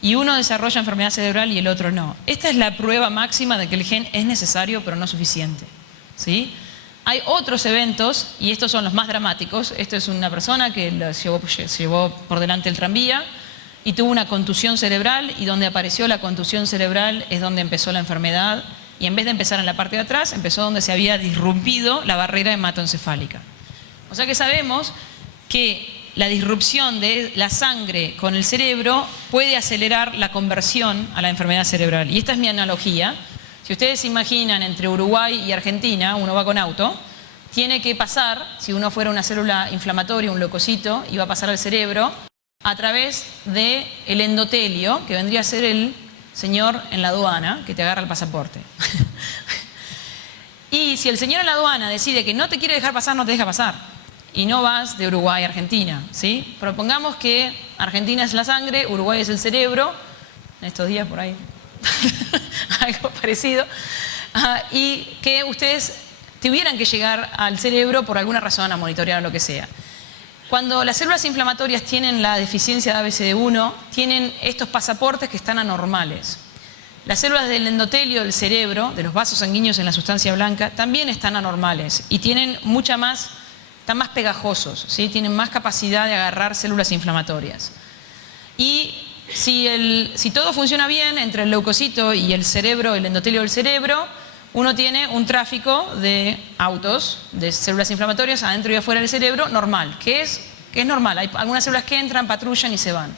y uno desarrolla enfermedad cerebral y el otro no. Esta es la prueba máxima de que el gen es necesario pero no suficiente, ¿sí? Hay otros eventos, y estos son los más dramáticos. Esto es una persona que llevó por delante el tranvía y tuvo una contusión cerebral, y donde apareció la contusión cerebral es donde empezó la enfermedad, y en vez de empezar en la parte de atrás, empezó donde se había disrumpido la barrera hematoencefálica. O sea que sabemos que la disrupción de la sangre con el cerebro puede acelerar la conversión a la enfermedad cerebral. Y esta es mi analogía. Si ustedes se imaginan entre Uruguay y Argentina, uno va con auto, tiene que pasar, si uno fuera una célula inflamatoria, un leucocito, iba a pasar al cerebro a través del endotelio, que vendría a ser el señor en la aduana que te agarra el pasaporte. Y si el señor en la aduana decide que no te quiere dejar pasar, no te deja pasar. Y no vas de Uruguay a Argentina, ¿sí? Propongamos que Argentina es la sangre, Uruguay es el cerebro, en estos días por ahí, algo parecido, y que ustedes tuvieran que llegar al cerebro por alguna razón a monitorear o lo que sea. Cuando las células inflamatorias tienen la deficiencia de ABCD1, tienen estos pasaportes que están anormales. Las células del endotelio del cerebro, de los vasos sanguíneos en la sustancia blanca, también están anormales y tienen mucha más, están más pegajosos, ¿sí? Tienen más capacidad de agarrar células inflamatorias. Y si todo funciona bien entre el leucocito y el cerebro, el endotelio del cerebro, uno tiene un tráfico de autos, de células inflamatorias adentro y afuera del cerebro normal, que es normal. Hay algunas células que entran, patrullan y se van.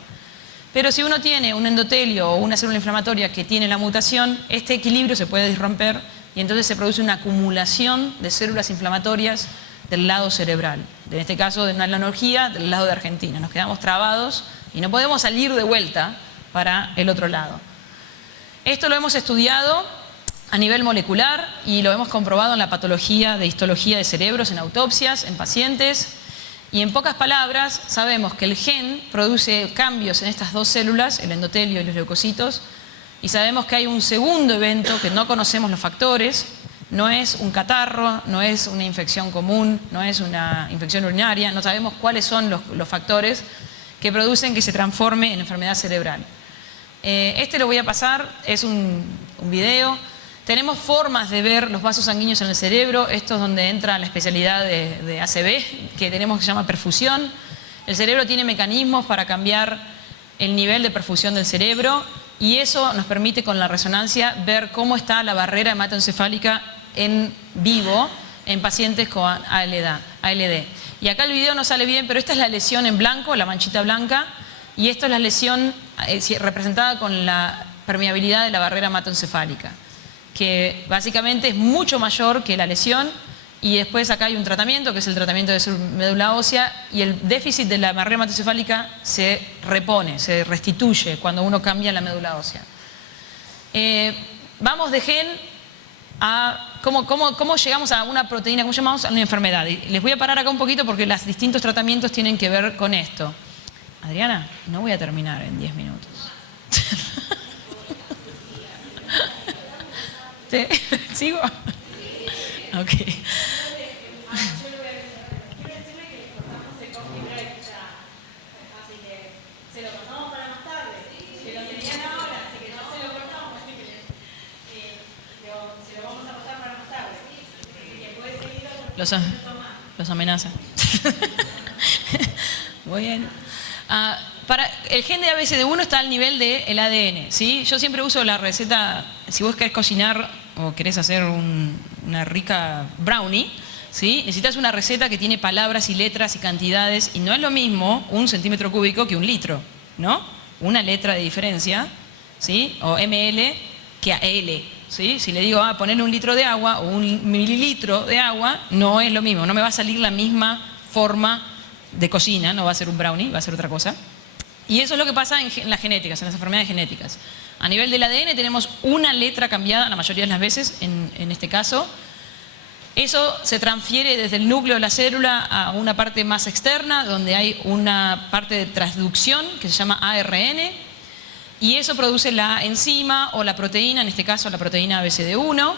Pero si uno tiene un endotelio o una célula inflamatoria que tiene la mutación, este equilibrio se puede disromper y entonces se produce una acumulación de células inflamatorias del lado cerebral. En este caso, de una analogía del lado de Argentina. Nos quedamos trabados y no podemos salir de vuelta para el otro lado. Esto lo hemos estudiado a nivel molecular y lo hemos comprobado en la patología de histología de cerebros, en autopsias, en pacientes. Y en pocas palabras, sabemos que el gen produce cambios en estas dos células, el endotelio y los leucocitos, y sabemos que hay un segundo evento que no conocemos los factores, no es un catarro, no es una infección común, no es una infección urinaria, no sabemos cuáles son los factores que producen que se transforme en enfermedad cerebral. Este lo voy a pasar, es un video. Tenemos formas de ver los vasos sanguíneos en el cerebro. Esto es donde entra la especialidad de ACV, que tenemos que se llama perfusión. El cerebro tiene mecanismos para cambiar el nivel de perfusión del cerebro y eso nos permite con la resonancia ver cómo está la barrera hematoencefálica en vivo en pacientes con ALD. Y acá el video no sale bien, pero esta es la lesión en blanco, la manchita blanca, y esto es la lesión representada con la permeabilidad de la barrera hematoencefálica, que básicamente es mucho mayor que la lesión. Y después acá hay un tratamiento, que es el tratamiento de médula ósea, y el déficit de la barrera hematoencefálica se repone, se restituye cuando uno cambia la médula ósea. Vamos de gen a cómo llegamos a una proteína, cómo llamamos a una enfermedad. Y les voy a parar acá un poquito porque los distintos tratamientos tienen que ver con esto. Adriana, no voy a terminar en 10 minutos. ¿Sigo? Ok. Los amenaza. Muy bien. Para el gen de ABCD1 está al nivel del ADN, ¿sí? Yo siempre uso la receta, si vos querés cocinar o querés hacer una rica brownie, ¿sí? Necesitas una receta que tiene palabras y letras y cantidades, y no es lo mismo 1 centímetro cúbico que 1 litro, ¿no? Una letra de diferencia, ¿sí? O ml que a L, ¿sí? Si le digo ponerle 1 litro de agua o 1 mililitro de agua, no es lo mismo, no me va a salir la misma forma de cocina, no va a ser un brownie, va a ser otra cosa. Y eso es lo que pasa en las genéticas, en las enfermedades genéticas. A nivel del ADN tenemos una letra cambiada la mayoría de las veces, en este caso. Eso se transfiere desde el núcleo de la célula a una parte más externa, donde hay una parte de transducción que se llama ARN, y eso produce la enzima o la proteína, en este caso la proteína ABCD1,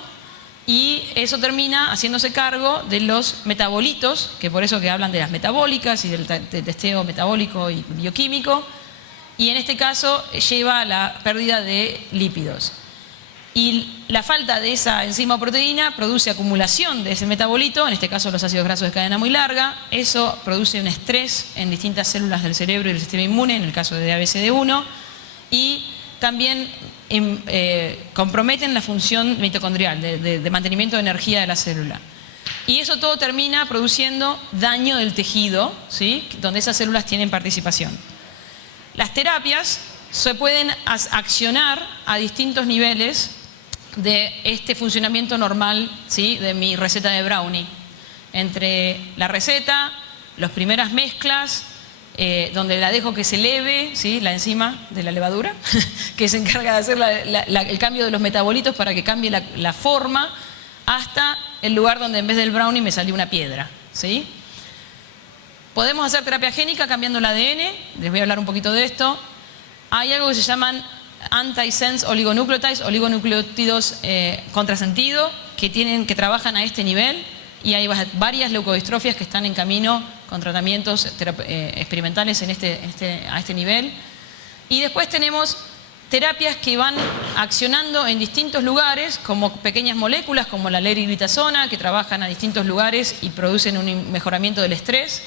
y eso termina haciéndose cargo de los metabolitos, que por eso que hablan de las metabólicas y del testeo metabólico y bioquímico, y en este caso lleva a la pérdida de lípidos. Y la falta de esa enzima o proteína produce acumulación de ese metabolito, en este caso los ácidos grasos de cadena muy larga. Eso produce un estrés en distintas células del cerebro y del sistema inmune, en el caso de ABCD1, y también comprometen la función mitocondrial de mantenimiento de energía de la célula. Y eso todo termina produciendo daño del tejido, ¿sí? Donde esas células tienen participación. Las terapias se pueden accionar a distintos niveles de este funcionamiento normal, ¿sí? De mi receta de brownie. Entre la receta, las primeras mezclas, donde la dejo que se eleve, ¿sí? La enzima de la levadura, que se encarga de hacer el cambio de los metabolitos para que cambie la forma, hasta el lugar donde en vez del brownie me salió una piedra, ¿sí? Podemos hacer terapia génica cambiando el ADN, les voy a hablar un poquito de esto. Hay algo que se llaman antisense oligonucleotides, oligonucleótidos contrasentido, que trabajan a este nivel, y hay varias leucodistrofias que están en camino con tratamientos experimentales a este nivel. Y después tenemos terapias que van accionando en distintos lugares, como pequeñas moléculas como la leriglitazona, que trabajan a distintos lugares y producen un mejoramiento del estrés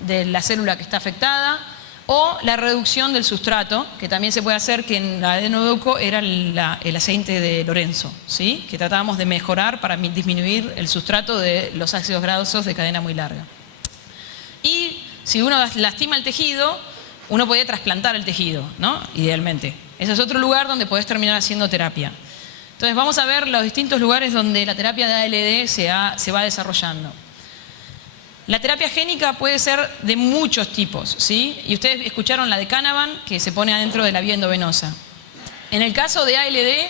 de la célula que está afectada, o la reducción del sustrato, que también se puede hacer, que en la adenodoco era el aceite de Lorenzo, ¿sí? Que tratábamos de mejorar para disminuir el sustrato de los ácidos grasos de cadena muy larga. Y si uno lastima el tejido, uno puede trasplantar el tejido, ¿no? Idealmente. Ese es otro lugar donde podés terminar haciendo terapia. Entonces vamos a ver los distintos lugares donde la terapia de ALD se va desarrollando. La terapia génica puede ser de muchos tipos, ¿sí? Y ustedes escucharon la de Canavan, que se pone adentro de la vía endovenosa. En el caso de ALD,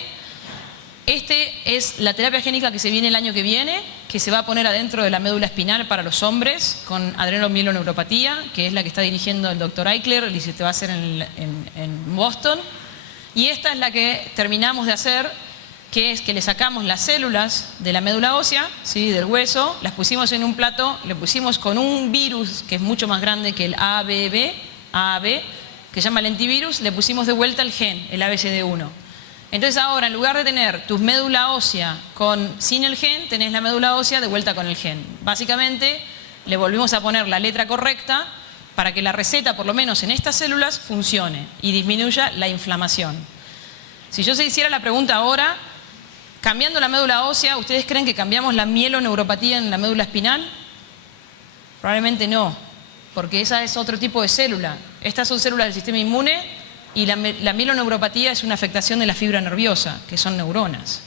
es la terapia génica que se viene el año que viene, que se va a poner adentro de la médula espinal para los hombres con adrenomielineuropatía, que es la que está dirigiendo el doctor Eichler y se te va a hacer en Boston. Y esta es la que terminamos de hacer, que es que le sacamos las células de la médula ósea, ¿sí? Del hueso, las pusimos en un plato, le pusimos con un virus que es mucho más grande que el AAB, que se llama lentivirus, le pusimos de vuelta el gen, el ABCD1. Entonces ahora, en lugar de tener tu médula ósea sin el gen, tenés la médula ósea de vuelta con el gen. Básicamente, le volvimos a poner la letra correcta para que la receta, por lo menos en estas células, funcione y disminuya la inflamación. Si yo se hiciera la pregunta ahora, cambiando la médula ósea, ¿ustedes creen que cambiamos la mieloneuropatía en la médula espinal? Probablemente no, porque esa es otro tipo de célula. Estas son células del sistema inmune y la mieloneuropatía es una afectación de la fibra nerviosa, que son neuronas.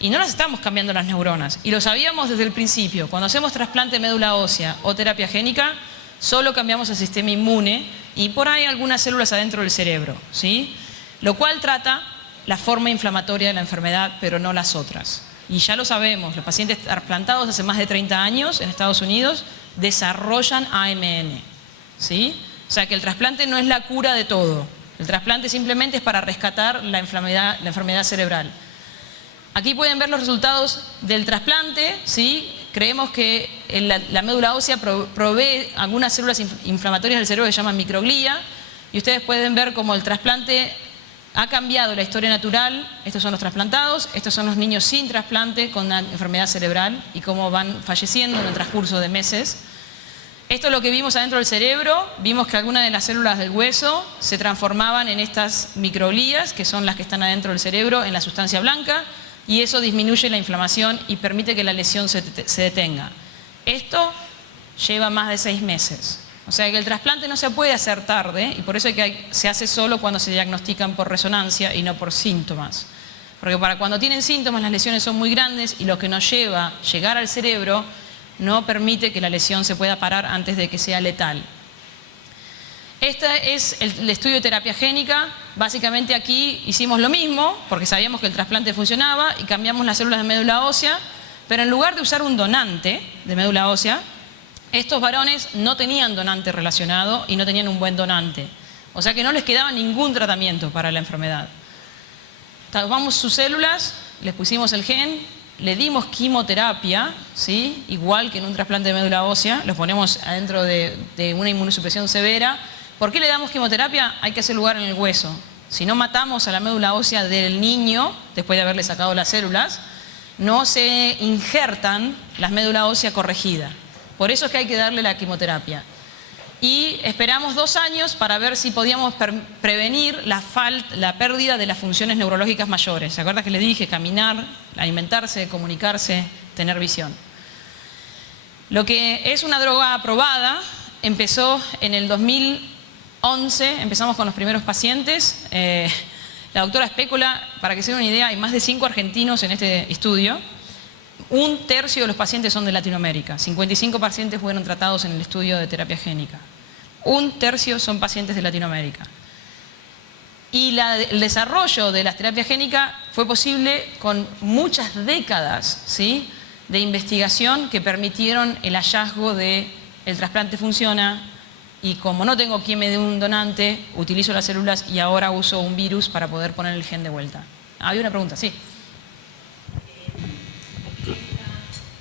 Y no las estamos cambiando las neuronas. Y lo sabíamos desde el principio. Cuando hacemos trasplante de médula ósea o terapia génica, solo cambiamos el sistema inmune y por ahí algunas células adentro del cerebro, ¿sí? Lo cual trata la forma inflamatoria de la enfermedad, pero no las otras. Y ya lo sabemos, los pacientes trasplantados hace más de 30 años en Estados Unidos desarrollan AMN, ¿sí? O sea que el trasplante no es la cura de todo. El trasplante simplemente es para rescatar la enfermedad cerebral. Aquí pueden ver los resultados del trasplante, ¿sí? Creemos que la médula ósea provee algunas células inflamatorias del cerebro que se llaman microglía, y ustedes pueden ver cómo el trasplante ha cambiado la historia natural. Estos son los trasplantados, estos son los niños sin trasplante con una enfermedad cerebral y cómo van falleciendo en el transcurso de meses. Esto es lo que vimos adentro del cerebro. Vimos que algunas de las células del hueso se transformaban en estas microglías, que son las que están adentro del cerebro, en la sustancia blanca, y eso disminuye la inflamación y permite que la lesión se detenga. Esto lleva más de 6 meses. O sea que el trasplante no se puede hacer tarde, y por eso se hace solo cuando se diagnostican por resonancia y no por síntomas. Porque para cuando tienen síntomas las lesiones son muy grandes y lo que nos lleva a llegar al cerebro no permite que la lesión se pueda parar antes de que sea letal. Este es el estudio de terapia génica. Básicamente aquí hicimos lo mismo, porque sabíamos que el trasplante funcionaba y cambiamos las células de médula ósea, pero en lugar de usar un donante de médula ósea, estos varones no tenían donante relacionado y no tenían un buen donante. O sea que no les quedaba ningún tratamiento para la enfermedad. Tomamos sus células, les pusimos el gen, le dimos quimioterapia, ¿sí? Igual que en un trasplante de médula ósea, los ponemos adentro de una inmunosupresión severa. ¿Por qué le damos quimioterapia? Hay que hacer lugar en el hueso. Si no matamos a la médula ósea del niño, después de haberle sacado las células, no se injertan las médula ósea corregida. Por eso es que hay que darle la quimioterapia. Y esperamos 2 años para ver si podíamos prevenir la pérdida de las funciones neurológicas mayores. ¿Se acuerdan que les dije? Caminar, alimentarse, comunicarse, tener visión. Lo que es una droga aprobada empezó en el 2011, empezamos con los primeros pacientes. La doctora Espécula, para que se den una idea, hay más de 5 argentinos en este estudio. 1/3 de los pacientes son de Latinoamérica. 55 pacientes fueron tratados en el estudio de terapia génica. 1/3 son pacientes de Latinoamérica. Y el desarrollo de la terapia génica fue posible con muchas décadas, ¿sí?, de investigación que permitieron el hallazgo de el trasplante funciona, y como no tengo quien me dé un donante, utilizo las células y ahora uso un virus para poder poner el gen de vuelta. Había una pregunta, sí.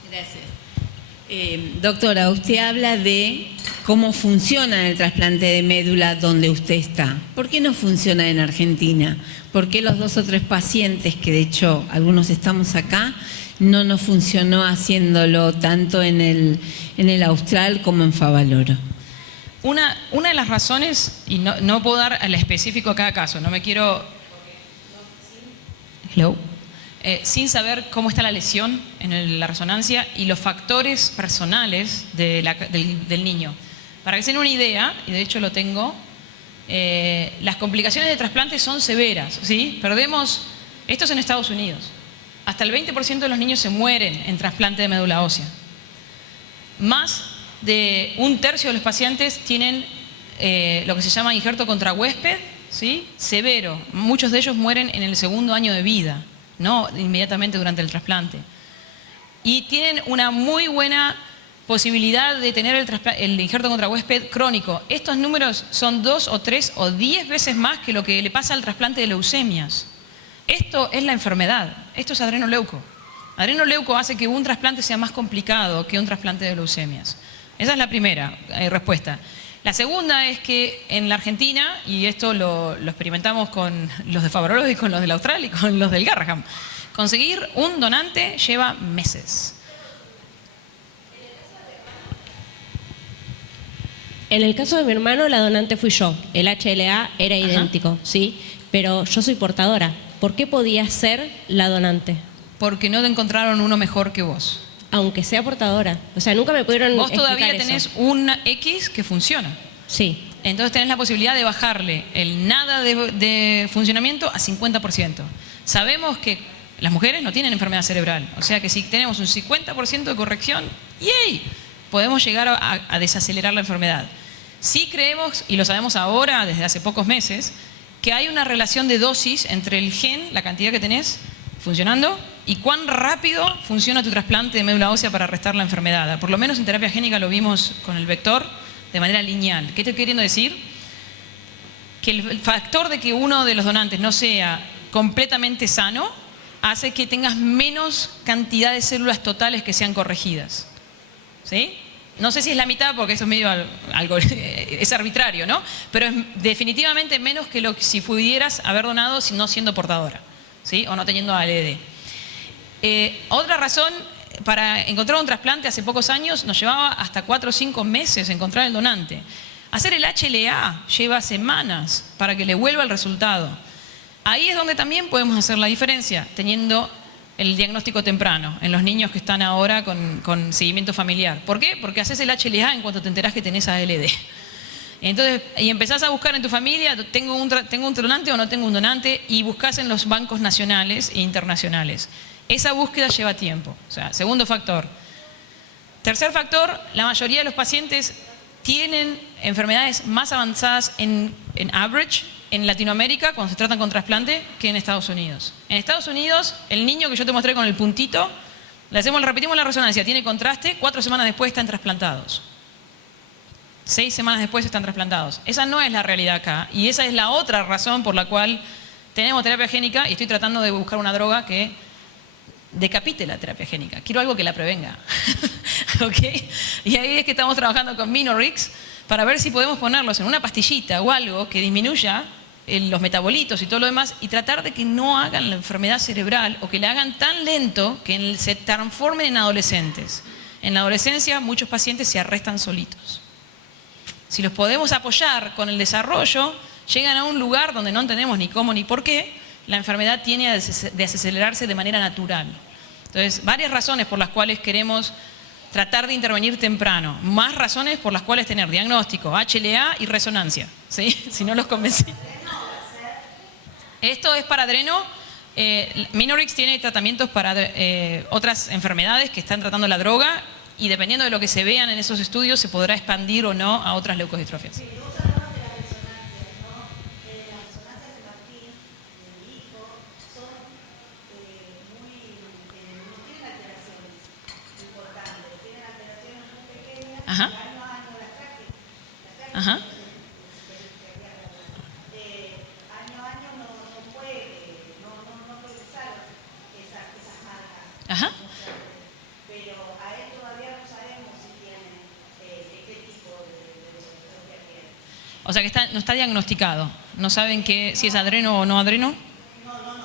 Gracias. Doctora, usted habla de cómo funciona el trasplante de médula donde usted está. ¿Por qué no funciona en Argentina? ¿Por qué los 2 o 3 pacientes, que de hecho algunos estamos acá, no nos funcionó haciéndolo tanto en el Austral como en Favaloro? Una de las razones, y no puedo dar al específico a cada caso, no me quiero... Hello. Sin saber cómo está la lesión en la resonancia y los factores personales del niño. Para que se den una idea, y de hecho lo tengo, las complicaciones de trasplante son severas, ¿sí? Esto es en Estados Unidos, hasta el 20% de los niños se mueren en trasplante de médula ósea. Más de 1/3 de los pacientes tienen lo que se llama injerto contra huésped, ¿sí?, severo. Muchos de ellos mueren en el 2.º año de vida, no inmediatamente durante el trasplante. Y tienen una muy buena posibilidad de tener el injerto contra huésped crónico. Estos números son 2 o 3 o 10 veces más que lo que le pasa al trasplante de leucemias. Esto es la enfermedad, esto es adrenoleuco. Adrenoleuco hace que un trasplante sea más complicado que un trasplante de leucemias. Esa es la primera respuesta. La segunda es que en la Argentina, y esto lo experimentamos con los de Favaloro y con los del Austral y con los del Garraham, conseguir un donante lleva meses. En el caso de mi hermano, la donante fui yo. El HLA era idéntico, ¿sí? Pero yo soy portadora. ¿Por qué podía ser la donante? Porque no te encontraron uno mejor que vos. aunque sea portadora. O sea, nunca me pudieron Vos todavía explicar tenés eso. una X que funciona. Sí. Entonces tenés la posibilidad de bajarle el nada de funcionamiento a 50%. Sabemos que las mujeres no tienen enfermedad cerebral, o sea que si tenemos un 50% de corrección, ¡yay!, podemos llegar a desacelerar la enfermedad. Sí creemos, y lo sabemos ahora desde hace pocos meses, que hay una relación de dosis entre el gen, la cantidad que tenés funcionando, y cuán rápido funciona tu trasplante de médula ósea para restar la enfermedad. Por lo menos en terapia génica lo vimos con el vector de manera lineal. ¿Qué estoy queriendo decir? Que el factor de que uno de los donantes no sea completamente sano hace que tengas menos cantidad de células totales que sean corregidas. ¿Sí? No sé si es la mitad porque eso es medio algo, es arbitrario, ¿no? Pero es definitivamente menos que si pudieras haber donado no siendo portadora, ¿sí? O no teniendo ALD. Otra razón, para encontrar un trasplante hace pocos años nos llevaba hasta 4 o 5 meses encontrar el donante. Hacer el HLA lleva semanas para que le vuelva el resultado. Ahí es donde también podemos hacer la diferencia, teniendo el diagnóstico temprano en los niños que están ahora con seguimiento familiar. ¿Por qué? Porque haces el HLA en cuanto te enterás que tenés ALD. Entonces, y empezás a buscar en tu familia, ¿tengo un donante o no tengo un donante? Y buscás en los bancos nacionales e internacionales. Esa búsqueda lleva tiempo. O sea, segundo factor. Tercer factor, la mayoría de los pacientes tienen enfermedades más avanzadas en average en Latinoamérica cuando se tratan con trasplante que en Estados Unidos. En Estados Unidos, el niño que yo te mostré con el puntito, repetimos la resonancia, tiene contraste, 4 semanas después están trasplantados. 6 semanas después están trasplantados. Esa no es la realidad acá, y esa es la otra razón por la cual tenemos terapia génica y estoy tratando de buscar una droga que decapite la terapia génica. Quiero algo que la prevenga. ¿Ok? Y ahí es que estamos trabajando con Minorix para ver si podemos ponerlos en una pastillita o algo que disminuya los metabolitos y todo lo demás y tratar de que no hagan la enfermedad cerebral o que la hagan tan lento que se transformen en adolescentes. En la adolescencia muchos pacientes se arrestan solitos. Si los podemos apoyar con el desarrollo, llegan a un lugar donde no entendemos ni cómo ni por qué, la enfermedad tiene a desacelerarse de manera natural. Entonces, varias razones por las cuales queremos tratar de intervenir temprano, más razones por las cuales tener diagnóstico, HLA y resonancia, ¿sí? Si no los convencí. Esto es para adreno. Minorix tiene tratamientos para otras enfermedades que están tratando la droga y dependiendo de lo que se vean en esos estudios se podrá expandir o no a otras leucodistrofias. Ajá. Ajá. Ajá. Pero a él todavía no sabemos si tiene qué tipo de distrofia tiene. O sea que no está diagnosticado. ¿No saben si es adreno o no adreno? No, adreno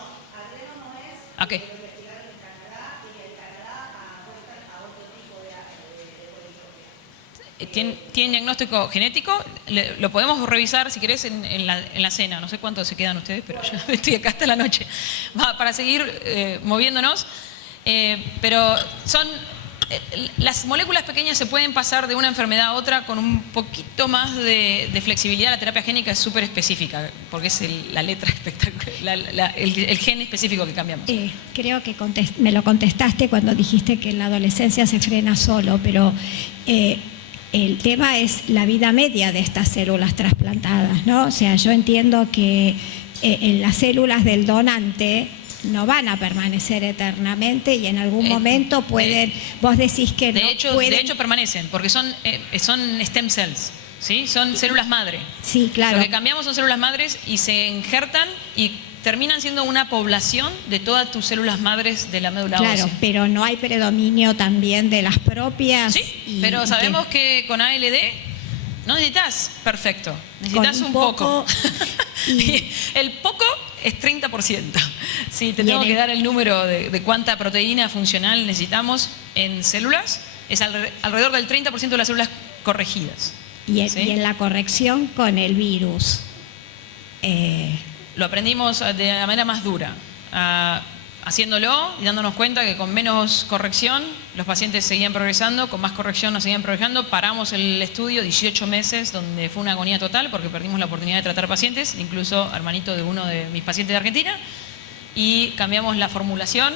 no es. ¿A qué? Lo investigaron en Canadá y en Canadá apuestan a otro tipo de politrofia. ¿Tienen diagnóstico genético? Lo podemos revisar si querés en la cena. No sé cuánto se quedan ustedes, pero yo estoy acá hasta la noche. Para seguir moviéndonos. Pero las moléculas pequeñas se pueden pasar de una enfermedad a otra con un poquito más de flexibilidad. La terapia génica es súper específica, porque es la letra espectacular, el gen específico que cambiamos. Creo que me lo contestaste cuando dijiste que en la adolescencia se frena solo, pero el tema es la vida media de estas células trasplantadas, ¿no? O sea, yo entiendo que en las células del donante no van a permanecer eternamente y en algún momento pueden, vos decís que de hecho permanecen, porque son stem cells, ¿sí? Son células madre. Sí, claro. Lo que cambiamos son células madres y se injertan y terminan siendo una población de todas tus células madres de la médula ósea. Claro, pero no hay predominio también de las propias. Sí, pero sabemos que con ALD no necesitas perfecto, necesitas un poco. Y el poco es 30%. Si te tengo que dar el número de cuánta proteína funcional necesitamos en células, es alrededor del 30% de las células corregidas. Y ¿sí? en la corrección con el virus. Lo aprendimos de la manera más dura. haciéndolo y dándonos cuenta que con menos corrección los pacientes seguían progresando, con más corrección no seguían progresando. Paramos el estudio 18 meses, donde fue una agonía total porque perdimos la oportunidad de tratar pacientes, incluso hermanito de uno de mis pacientes de Argentina, y cambiamos la formulación.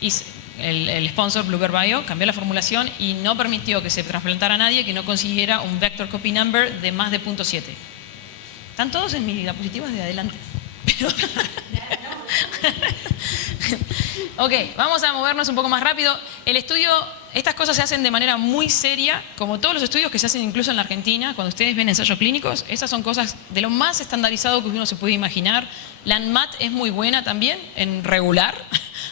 Y el sponsor Bluebird Bio cambió la formulación y no permitió que se trasplantara a nadie que no consiguiera un vector copy number de más de 0.7. Están todos en mis diapositivas de adelante. Pero ok, vamos a movernos un poco más rápido. El estudio, estas cosas se hacen de manera muy seria, como todos los estudios que se hacen incluso en la Argentina. Cuando ustedes ven ensayos clínicos, estas son cosas de lo más estandarizado que uno se puede imaginar. La ANMAT es muy buena también en regular,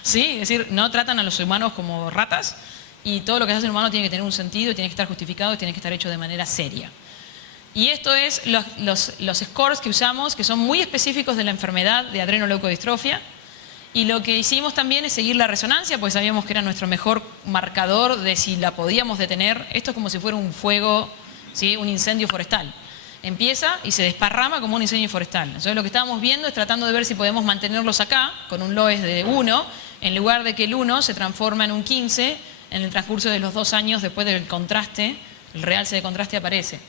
¿sí? Es decir, no tratan a los humanos como ratas, y todo lo que se hace en humano tiene que tener un sentido, tiene que estar justificado y tiene que estar hecho de manera seria. Y esto es los scores que usamos, que son muy específicos de la enfermedad de adrenoleucodistrofia. Y lo que hicimos también es seguir la resonancia, pues sabíamos que era nuestro mejor marcador de si la podíamos detener. Esto es como si fuera un fuego, ¿sí? Un incendio forestal. Empieza y se desparrama como un incendio forestal. Entonces lo que estábamos viendo es tratando de ver si podemos mantenerlos acá, con un LOES de 1, en lugar de que el 1 se transforma en un 15 en el transcurso de los 2 años después del contraste, el realce de contraste aparece.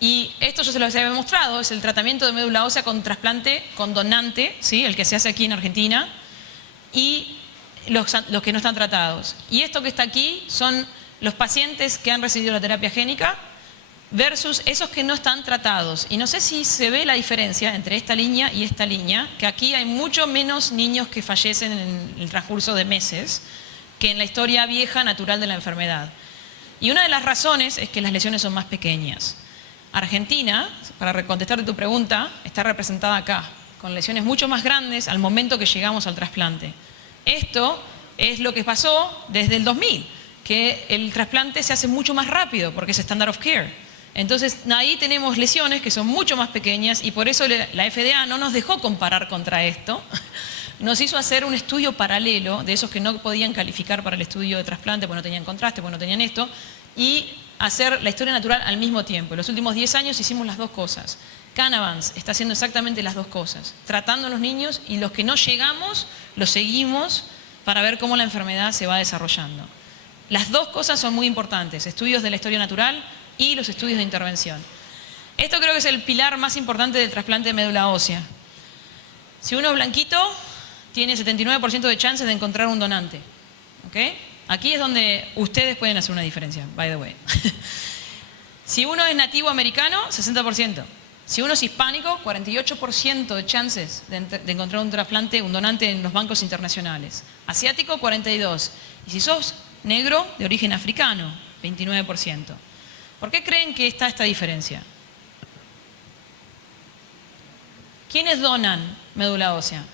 Y esto yo se los había mostrado, es el tratamiento de médula ósea con trasplante con donante, ¿sí? El que se hace aquí en Argentina, y los que no están tratados. Y esto que está aquí son los pacientes que han recibido la terapia génica versus esos que no están tratados. Y no sé si se ve la diferencia entre esta línea y esta línea, que aquí hay mucho menos niños que fallecen en el transcurso de meses que en la historia vieja natural de la enfermedad. Y una de las razones es que las lesiones son más pequeñas. Argentina, para contestarte tu pregunta, está representada acá, con lesiones mucho más grandes al momento que llegamos al trasplante. Esto es lo que pasó desde el 2000, que el trasplante se hace mucho más rápido porque es standard of care. Entonces ahí tenemos lesiones que son mucho más pequeñas y por eso la FDA no nos dejó comparar contra esto. Nos hizo hacer un estudio paralelo de esos que no podían calificar para el estudio de trasplante porque no tenían contraste, porque no tenían esto, y hacer la historia natural al mismo tiempo. En los últimos 10 años hicimos las dos cosas. Canavans está haciendo exactamente las dos cosas, tratando a los niños, y los que no llegamos los seguimos para ver cómo la enfermedad se va desarrollando. Las dos cosas son muy importantes, estudios de la historia natural y los estudios de intervención. Esto creo que es el pilar más importante del trasplante de médula ósea. Si uno es blanquito, tiene 79% de chances de encontrar un donante. ¿Ok? Aquí es donde ustedes pueden hacer una diferencia, by the way. Si uno es nativo americano, 60%. Si uno es hispánico, 48% de chances de encontrar un trasplante, un donante en los bancos internacionales. Asiático, 42%. Y si sos negro, de origen africano, 29%. ¿Por qué creen que está esta diferencia? ¿Quiénes donan médula ósea?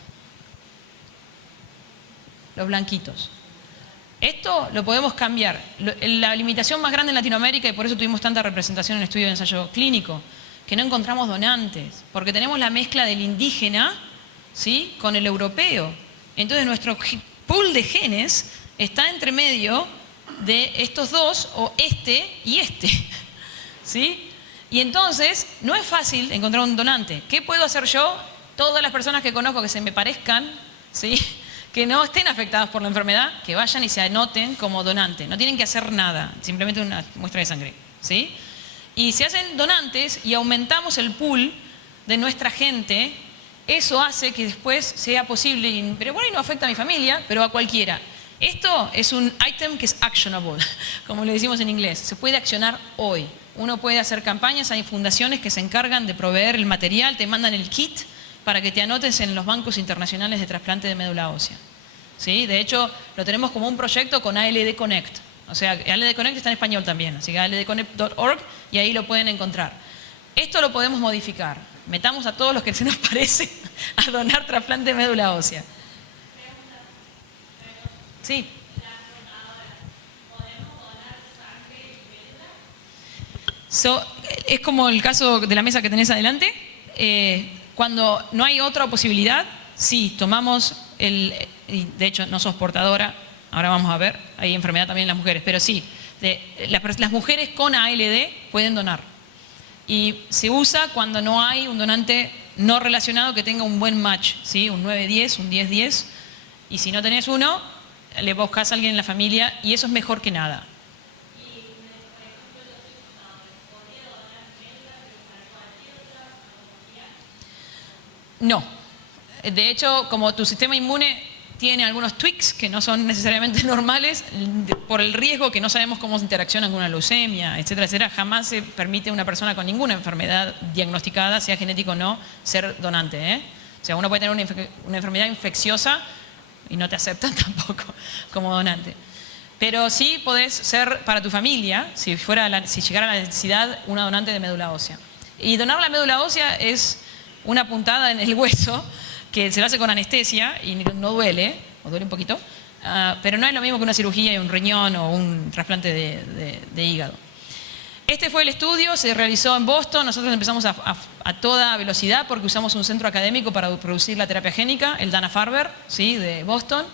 Los blanquitos. Esto lo podemos cambiar. La limitación más grande en Latinoamérica, y por eso tuvimos tanta representación en el estudio de ensayo clínico, que no encontramos donantes, porque tenemos la mezcla del indígena, ¿sí?, con el europeo. Entonces nuestro pool de genes está entre medio de estos dos, o este y este, ¿sí? Y entonces no es fácil encontrar un donante. ¿Qué puedo hacer yo? Todas las personas que conozco que se me parezcan, ¿sí?, que no estén afectados por la enfermedad, que vayan y se anoten como donante. No tienen que hacer nada, simplemente una muestra de sangre, ¿sí? Y se hacen donantes y aumentamos el pool de nuestra gente. Eso hace que después sea posible, pero bueno, y no afecta a mi familia, pero a cualquiera. Esto es un item que es actionable, como le decimos en inglés. Se puede accionar hoy. Uno puede hacer campañas, hay fundaciones que se encargan de proveer el material, te mandan el kit para que te anotes en los bancos internacionales de trasplante de médula ósea. ¿Sí? De hecho, lo tenemos como un proyecto con ALD Connect. O sea, ALD Connect está en español también, así que aldconnect.org, y ahí lo pueden encontrar. Esto lo podemos modificar. Metamos a todos los que se nos parece a donar trasplante de médula ósea. Sí. Es como el caso de la mesa que tenés adelante. Cuando no hay otra posibilidad, sí, tomamos y de hecho no sos portadora, ahora vamos a ver, hay enfermedad también en las mujeres, pero sí, las mujeres con ALD pueden donar. Y se usa cuando no hay un donante no relacionado que tenga un buen match, ¿sí? Un 9-10, un 10-10. Y si no tenés uno, le buscas a alguien en la familia y eso es mejor que nada. No. De hecho, como tu sistema inmune tiene algunos tweaks que no son necesariamente normales, por el riesgo que no sabemos cómo se interacciona con una leucemia, etcétera, etcétera, jamás se permite a una persona con ninguna enfermedad diagnosticada, sea genético o no, ser donante, ¿eh? O sea, uno puede tener una enfermedad infecciosa y no te aceptan tampoco como donante. Pero sí podés ser para tu familia, si llegara la necesidad, una donante de médula ósea. Y donar la médula ósea es una puntada en el hueso que se lo hace con anestesia y no duele, o duele un poquito, pero no es lo mismo que una cirugía de un riñón o un trasplante de hígado. Este fue el estudio, se realizó en Boston, nosotros empezamos a toda velocidad porque usamos un centro académico para producir la terapia génica, el Dana-Farber, ¿sí?, de Boston,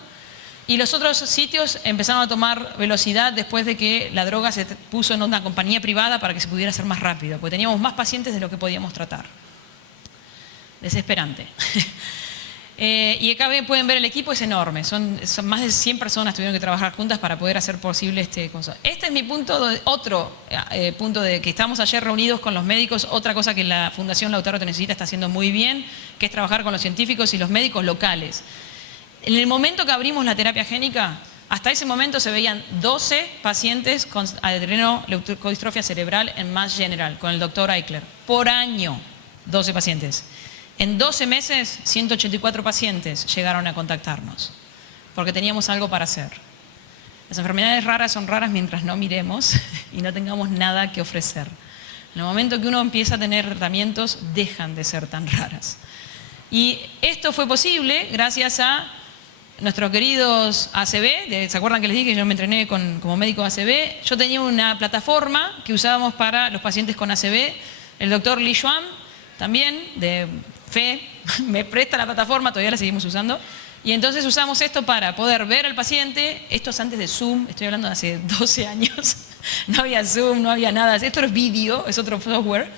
y los otros sitios empezaron a tomar velocidad después de que la droga se puso en una compañía privada para que se pudiera hacer más rápido, porque teníamos más pacientes de lo que podíamos tratar. Desesperante. Y acá pueden ver el equipo, es enorme, son más de 100 personas que tuvieron que trabajar juntas para poder hacer posible este cosa. Este es mi punto, otro punto de que estábamos ayer reunidos con los médicos, otra cosa que la Fundación Lautaro Te Necesita está haciendo muy bien, que es trabajar con los científicos y los médicos locales. En el momento que abrimos la terapia génica, hasta ese momento se veían 12 pacientes con adrenoleucodistrofia cerebral en Mass General, con el doctor Eichler, por año, 12 pacientes. En 12 meses, 184 pacientes llegaron a contactarnos, porque teníamos algo para hacer. Las enfermedades raras son raras mientras no miremos y no tengamos nada que ofrecer. En el momento que uno empieza a tener tratamientos, dejan de ser tan raras. Y esto fue posible gracias a nuestros queridos ACB. ¿Se acuerdan que les dije que yo me entrené como médico ACB? Yo tenía una plataforma que usábamos para los pacientes con ACB. El doctor Li Xuan, también, de FE, me presta la plataforma, todavía la seguimos usando. Y entonces usamos esto para poder ver al paciente. Esto es antes de Zoom, estoy hablando de hace 12 años. No había Zoom, no había nada. Esto es vídeo, es otro software.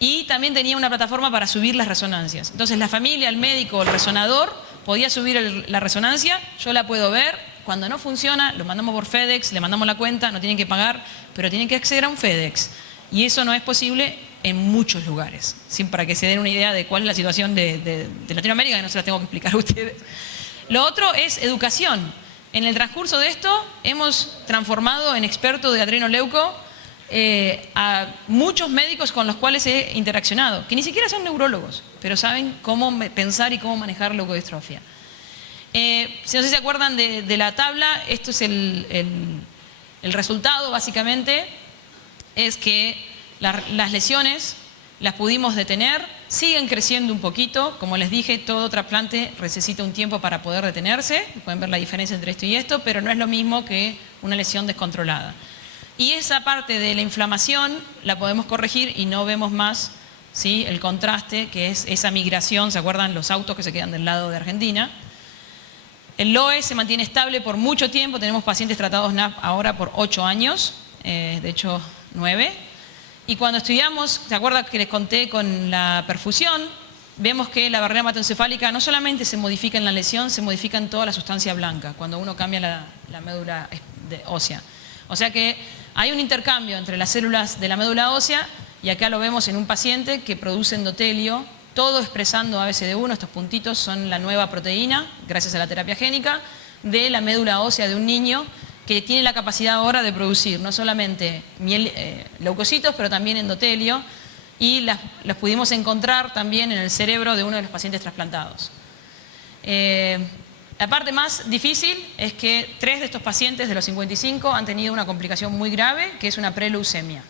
Y también tenía una plataforma para subir las resonancias. Entonces la familia, el médico, el resonador, podía subir la resonancia, yo la puedo ver. Cuando no funciona, lo mandamos por FedEx, le mandamos la cuenta, no tienen que pagar, pero tienen que acceder a un FedEx. Y eso no es posible en muchos lugares, para que se den una idea de cuál es la situación de Latinoamérica, que no se la tengo que explicar a ustedes. Lo otro es educación. En el transcurso de esto hemos transformado en experto de adrenoleuco a muchos médicos con los cuales he interaccionado, que ni siquiera son neurólogos, pero saben cómo pensar y cómo manejar leucodistrofia. Si no sé si se acuerdan de la tabla, esto es el resultado básicamente, es que las lesiones las pudimos detener, siguen creciendo un poquito, como les dije, todo trasplante necesita un tiempo para poder detenerse, pueden ver la diferencia entre esto y esto, pero no es lo mismo que una lesión descontrolada. Y esa parte de la inflamación la podemos corregir y no vemos más, ¿sí?, el contraste, que es esa migración, ¿se acuerdan los autos que se quedan del lado de Argentina? El LOE se mantiene estable por mucho tiempo, tenemos pacientes tratados NAP ahora por 8 años, de hecho 9. Y cuando estudiamos, ¿se acuerdan que les conté con la perfusión? Vemos que la barrera hematoencefálica no solamente se modifica en la lesión, se modifica en toda la sustancia blanca, cuando uno cambia la médula ósea. O sea que hay un intercambio entre las células de la médula ósea, y acá lo vemos en un paciente que produce endotelio, todo expresando ABCD1, estos puntitos son la nueva proteína, gracias a la terapia génica, de la médula ósea de un niño que tiene la capacidad ahora de producir no solamente leucocitos, pero también endotelio, y las pudimos encontrar también en el cerebro de uno de los pacientes trasplantados. La parte más difícil es que 3 de estos pacientes de los 55 han tenido una complicación muy grave, que es una preleucemia,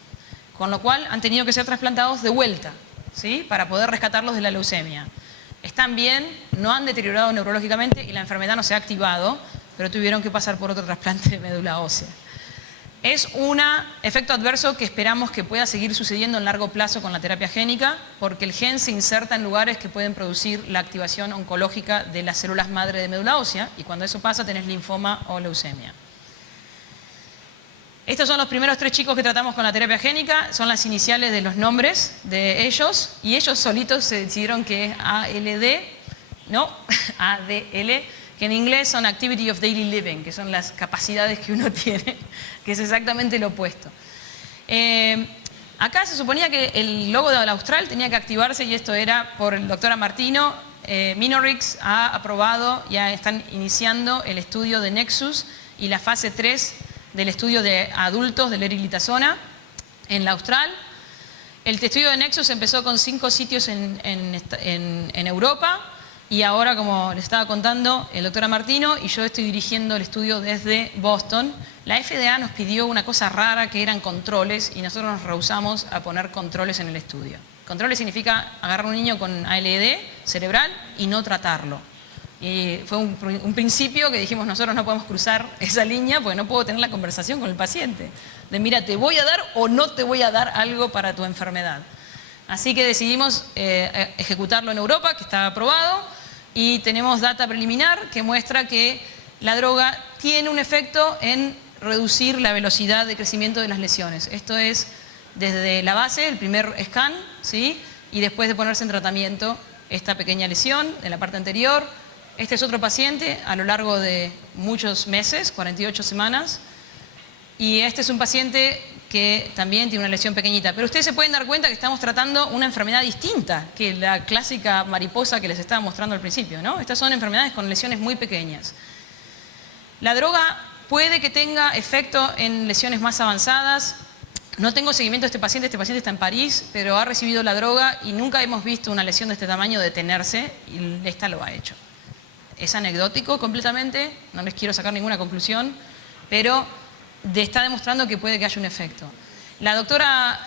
con lo cual han tenido que ser trasplantados de vuelta, ¿sí?, para poder rescatarlos de la leucemia. Están bien, no han deteriorado neurológicamente y la enfermedad no se ha activado, pero tuvieron que pasar por otro trasplante de médula ósea. Es un efecto adverso que esperamos que pueda seguir sucediendo en largo plazo con la terapia génica, porque el gen se inserta en lugares que pueden producir la activación oncológica de las células madre de médula ósea, y cuando eso pasa tenés linfoma o leucemia. Estos son los primeros 3 chicos que tratamos con la terapia génica, son las iniciales de los nombres de ellos, y ellos solitos se decidieron que ALD, no, ADL, que en inglés son Activity of Daily Living, que son las capacidades que uno tiene, que es exactamente lo opuesto. Acá se suponía que el logo de la Austral tenía que activarse, y esto era por el doctor Martino. Minorix ha aprobado, ya están iniciando el estudio de Nexus y la fase 3 del estudio de adultos del eriglitazona en la Austral. El estudio de Nexus empezó con 5 sitios en Europa, y ahora, como les estaba contando el doctor Martino, y yo estoy dirigiendo el estudio desde Boston. La FDA nos pidió una cosa rara, que eran controles, y nosotros nos rehusamos a poner controles en el estudio. Controles significa agarrar a un niño con ALD cerebral y no tratarlo. Y fue un principio que dijimos, nosotros no podemos cruzar esa línea porque no puedo tener la conversación con el paciente. De mira, ¿te voy a dar o no te voy a dar algo para tu enfermedad? Así que decidimos ejecutarlo en Europa, que está aprobado, y tenemos data preliminar que muestra que la droga tiene un efecto en reducir la velocidad de crecimiento de las lesiones. Esto es desde la base, el primer scan, ¿sí? Y después de ponerse en tratamiento esta pequeña lesión en la parte anterior. Este es otro paciente a lo largo de muchos meses, 48 semanas. Y este es un paciente que también tiene una lesión pequeñita. Pero ustedes se pueden dar cuenta que estamos tratando una enfermedad distinta que la clásica mariposa que les estaba mostrando al principio, ¿no? Estas son enfermedades con lesiones muy pequeñas. La droga puede que tenga efecto en lesiones más avanzadas. No tengo seguimiento de este paciente está en París, pero ha recibido la droga y nunca hemos visto una lesión de este tamaño detenerse, y esta lo ha hecho. Es anecdótico completamente, no les quiero sacar ninguna conclusión, pero está demostrando que puede que haya un efecto. La doctora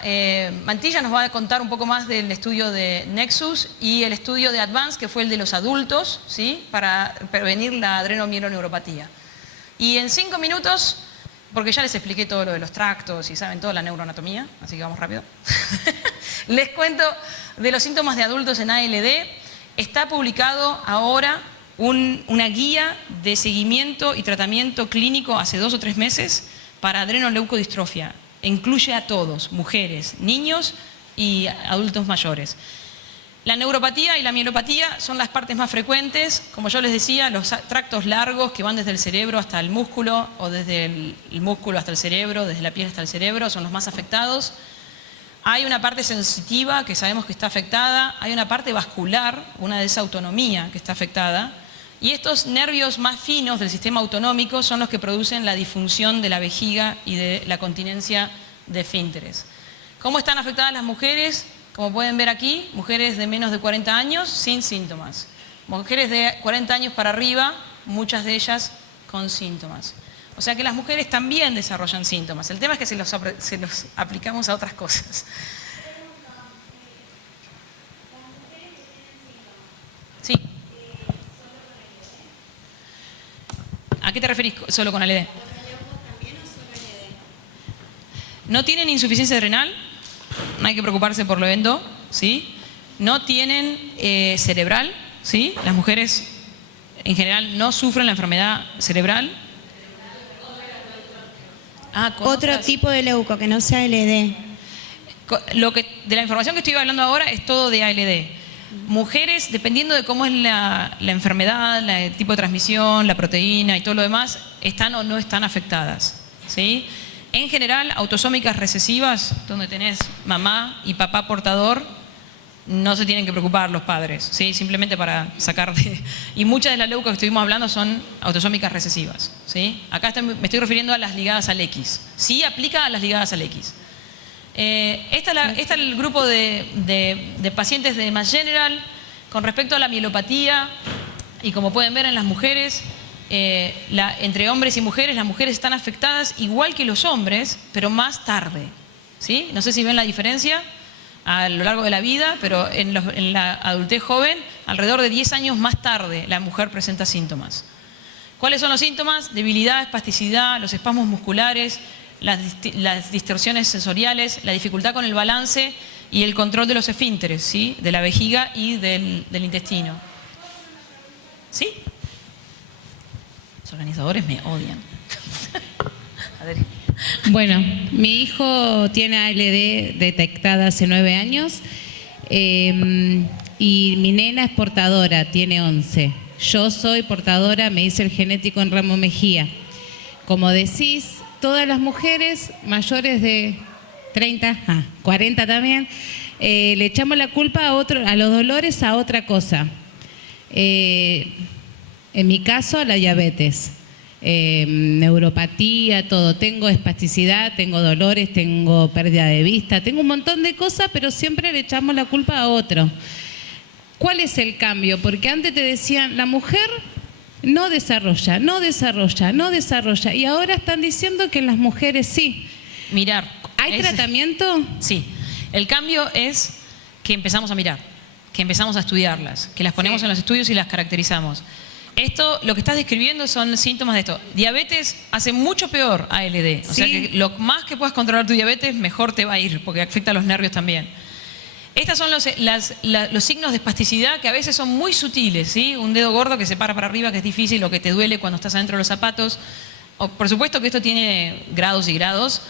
Mantilla nos va a contar un poco más del estudio de Nexus y el estudio de Advance, que fue el de los adultos, ¿sí? Para prevenir la adrenomieloneuropatía. Y en 5 minutos, porque ya les expliqué todo lo de los tractos y saben toda la neuroanatomía, así que vamos rápido. Les cuento de los síntomas de adultos en ALD. Está publicado ahora una guía de seguimiento y tratamiento clínico hace 2 o 3 meses para adrenoleucodistrofia. Incluye a todos, mujeres, niños y adultos mayores. La neuropatía y la mielopatía son las partes más frecuentes. Como yo les decía, los tractos largos que van desde el cerebro hasta el músculo, o desde el músculo hasta el cerebro, desde la piel hasta el cerebro, son los más afectados. Hay una parte sensitiva que sabemos que está afectada, hay una parte vascular, una desautonomía que está afectada, y estos nervios más finos del sistema autonómico son los que producen la disfunción de la vejiga y de la continencia de esfínteres. ¿Cómo están afectadas las mujeres? Como pueden ver aquí, mujeres de menos de 40 años sin síntomas. Mujeres de 40 años para arriba, muchas de ellas con síntomas. O sea que las mujeres también desarrollan síntomas. El tema es que se los aplicamos a otras cosas. Sí. ¿A qué te referís solo con ALD? No tienen insuficiencia renal, no hay que preocuparse por lo endo, ¿sí? No tienen cerebral, ¿sí? Las mujeres en general no sufren la enfermedad cerebral. Otro tipo de leuco que no sea ALD. De la información que estoy hablando ahora es todo de ALD. Mujeres, dependiendo de cómo es la enfermedad, el tipo de transmisión, la proteína y todo lo demás, están o no están afectadas, ¿sí? En general, autosómicas recesivas, donde tenés mamá y papá portador, no se tienen que preocupar los padres, ¿sí? Simplemente para sacar de... Y muchas de las leucas que estuvimos hablando son autosómicas recesivas, ¿sí? Acá me estoy refiriendo a las ligadas al X. Sí aplica a las ligadas al X. Este es el grupo de pacientes de Mass General. Con respecto a la mielopatía, y como pueden ver en las mujeres, entre hombres y mujeres, las mujeres están afectadas igual que los hombres, pero más tarde, ¿sí? No sé si ven la diferencia a lo largo de la vida, pero en la adultez joven, alrededor de 10 años más tarde, la mujer presenta síntomas. ¿Cuáles son los síntomas? Debilidad, espasticidad, los espasmos musculares, las distorsiones sensoriales, la dificultad con el balance y el control de los esfínteres, ¿sí? De la vejiga y del intestino. ¿Sí? Los organizadores me odian. A ver. Bueno, mi hijo tiene ALD detectada hace 9 años y mi nena es portadora, tiene 11. Yo soy portadora, me hice el genético en Ramo Mejía. Como decís, todas las mujeres mayores de 30, 40 también, le echamos la culpa a los dolores a otra cosa. En mi caso, la diabetes, neuropatía, todo. Tengo espasticidad, tengo dolores, tengo pérdida de vista, tengo un montón de cosas, pero siempre le echamos la culpa a otro. ¿Cuál es el cambio? Porque antes te decían, la mujer no desarrolla, no desarrolla, no desarrolla. Y ahora están diciendo que las mujeres sí. Mirar. ¿Hay tratamiento? Sí. El cambio es que empezamos a mirar, que empezamos a estudiarlas, que las ponemos en los estudios y las caracterizamos. Esto, lo que estás describiendo son síntomas de esto. Diabetes hace mucho peor ALD. O sea que lo más que puedas controlar tu diabetes, mejor te va a ir, porque afecta a los nervios también. Estos son los signos de espasticidad que a veces son muy sutiles, ¿sí? Un dedo gordo que se para arriba, que es difícil, o que te duele cuando estás adentro de los zapatos. Por supuesto que esto tiene grados y grados.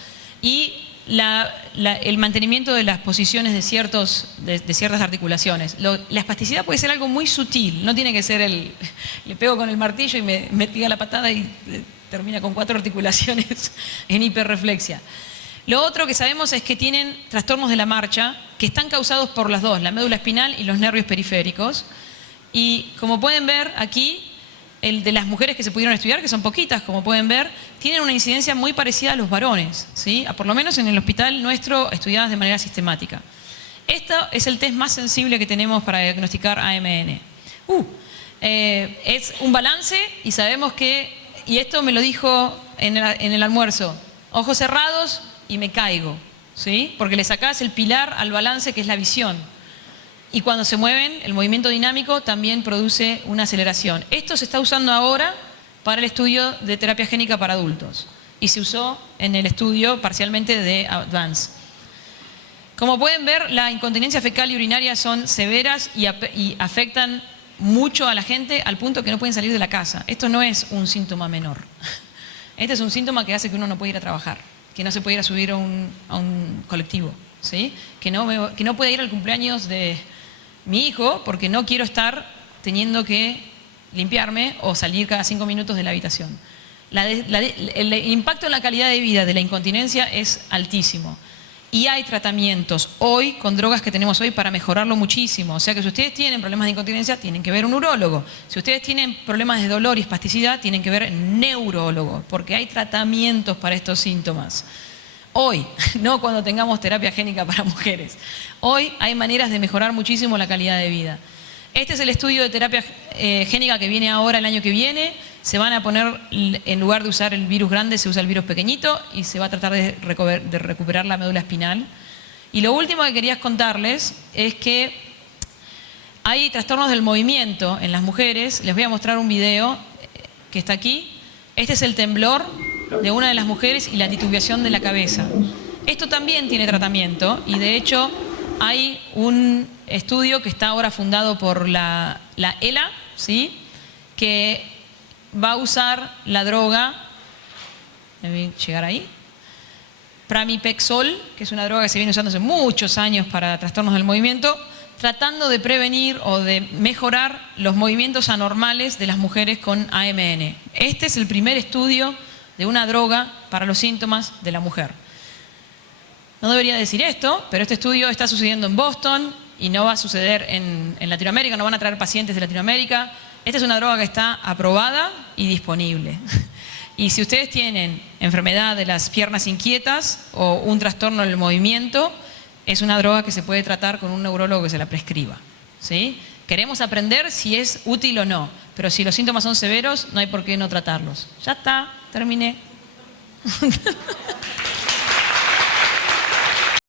Y el mantenimiento de las posiciones de ciertas articulaciones. La espasticidad puede ser algo muy sutil, no tiene que ser le pego con el martillo y me tira la patada y termina con 4 articulaciones en hiperreflexia. Lo otro que sabemos es que tienen trastornos de la marcha que están causados por las dos, la médula espinal y los nervios periféricos. Y como pueden ver aquí, el de las mujeres que se pudieron estudiar, que son poquitas, como pueden ver, tienen una incidencia muy parecida a los varones, ¿sí? Por lo menos en el hospital nuestro, estudiadas de manera sistemática. Este es el test más sensible que tenemos para diagnosticar AMN. Es un balance y sabemos que, y esto me lo dijo en el almuerzo, ojos cerrados y me caigo, ¿sí? Porque le sacás el pilar al balance, que es la visión. Y cuando se mueven, el movimiento dinámico también produce una aceleración. Esto se está usando ahora para el estudio de terapia génica para adultos. Y se usó en el estudio parcialmente de Advance. Como pueden ver, la incontinencia fecal y urinaria son severas y afectan mucho a la gente al punto que no pueden salir de la casa. Esto no es un síntoma menor. Este es un síntoma que hace que uno no pueda ir a trabajar, que no se puede ir a subir a un colectivo, ¿sí? Que no puede ir al cumpleaños de mi hijo porque no quiero estar teniendo que limpiarme o salir cada 5 minutos de la habitación. El impacto en la calidad de vida de la incontinencia es altísimo. Y hay tratamientos hoy, con drogas que tenemos hoy, para mejorarlo muchísimo. O sea que si ustedes tienen problemas de incontinencia, tienen que ver un urólogo. Si ustedes tienen problemas de dolor y espasticidad, tienen que ver un neurólogo, porque hay tratamientos para estos síntomas. Hoy, no cuando tengamos terapia génica para mujeres. Hoy hay maneras de mejorar muchísimo la calidad de vida. Este es el estudio de terapia génica que viene ahora el año que viene. Se van a poner, en lugar de usar el virus grande, se usa el virus pequeñito y se va a tratar de recuperar la médula espinal. Y lo último que quería contarles es que hay trastornos del movimiento en las mujeres. Les voy a mostrar un video que está aquí. Este es el temblor de una de las mujeres y la titubeación de la cabeza. Esto también tiene tratamiento y de hecho hay un estudio que está ahora fundado por la ELA, ¿sí? Que va a usar la droga, debe llegar ahí, pramipexol, que es una droga que se viene usando hace muchos años para trastornos del movimiento, tratando de prevenir o de mejorar los movimientos anormales de las mujeres con AMN. Este es el primer estudio de una droga para los síntomas de la mujer. No debería decir esto, pero este estudio está sucediendo en Boston y no va a suceder en Latinoamérica, no van a traer pacientes de Latinoamérica. Esta es una droga que está aprobada y disponible. Y si ustedes tienen enfermedad de las piernas inquietas o un trastorno del movimiento, es una droga que se puede tratar con un neurólogo que se la prescriba, ¿sí? Queremos aprender si es útil o no, pero si los síntomas son severos, no hay por qué no tratarlos. Ya está, terminé.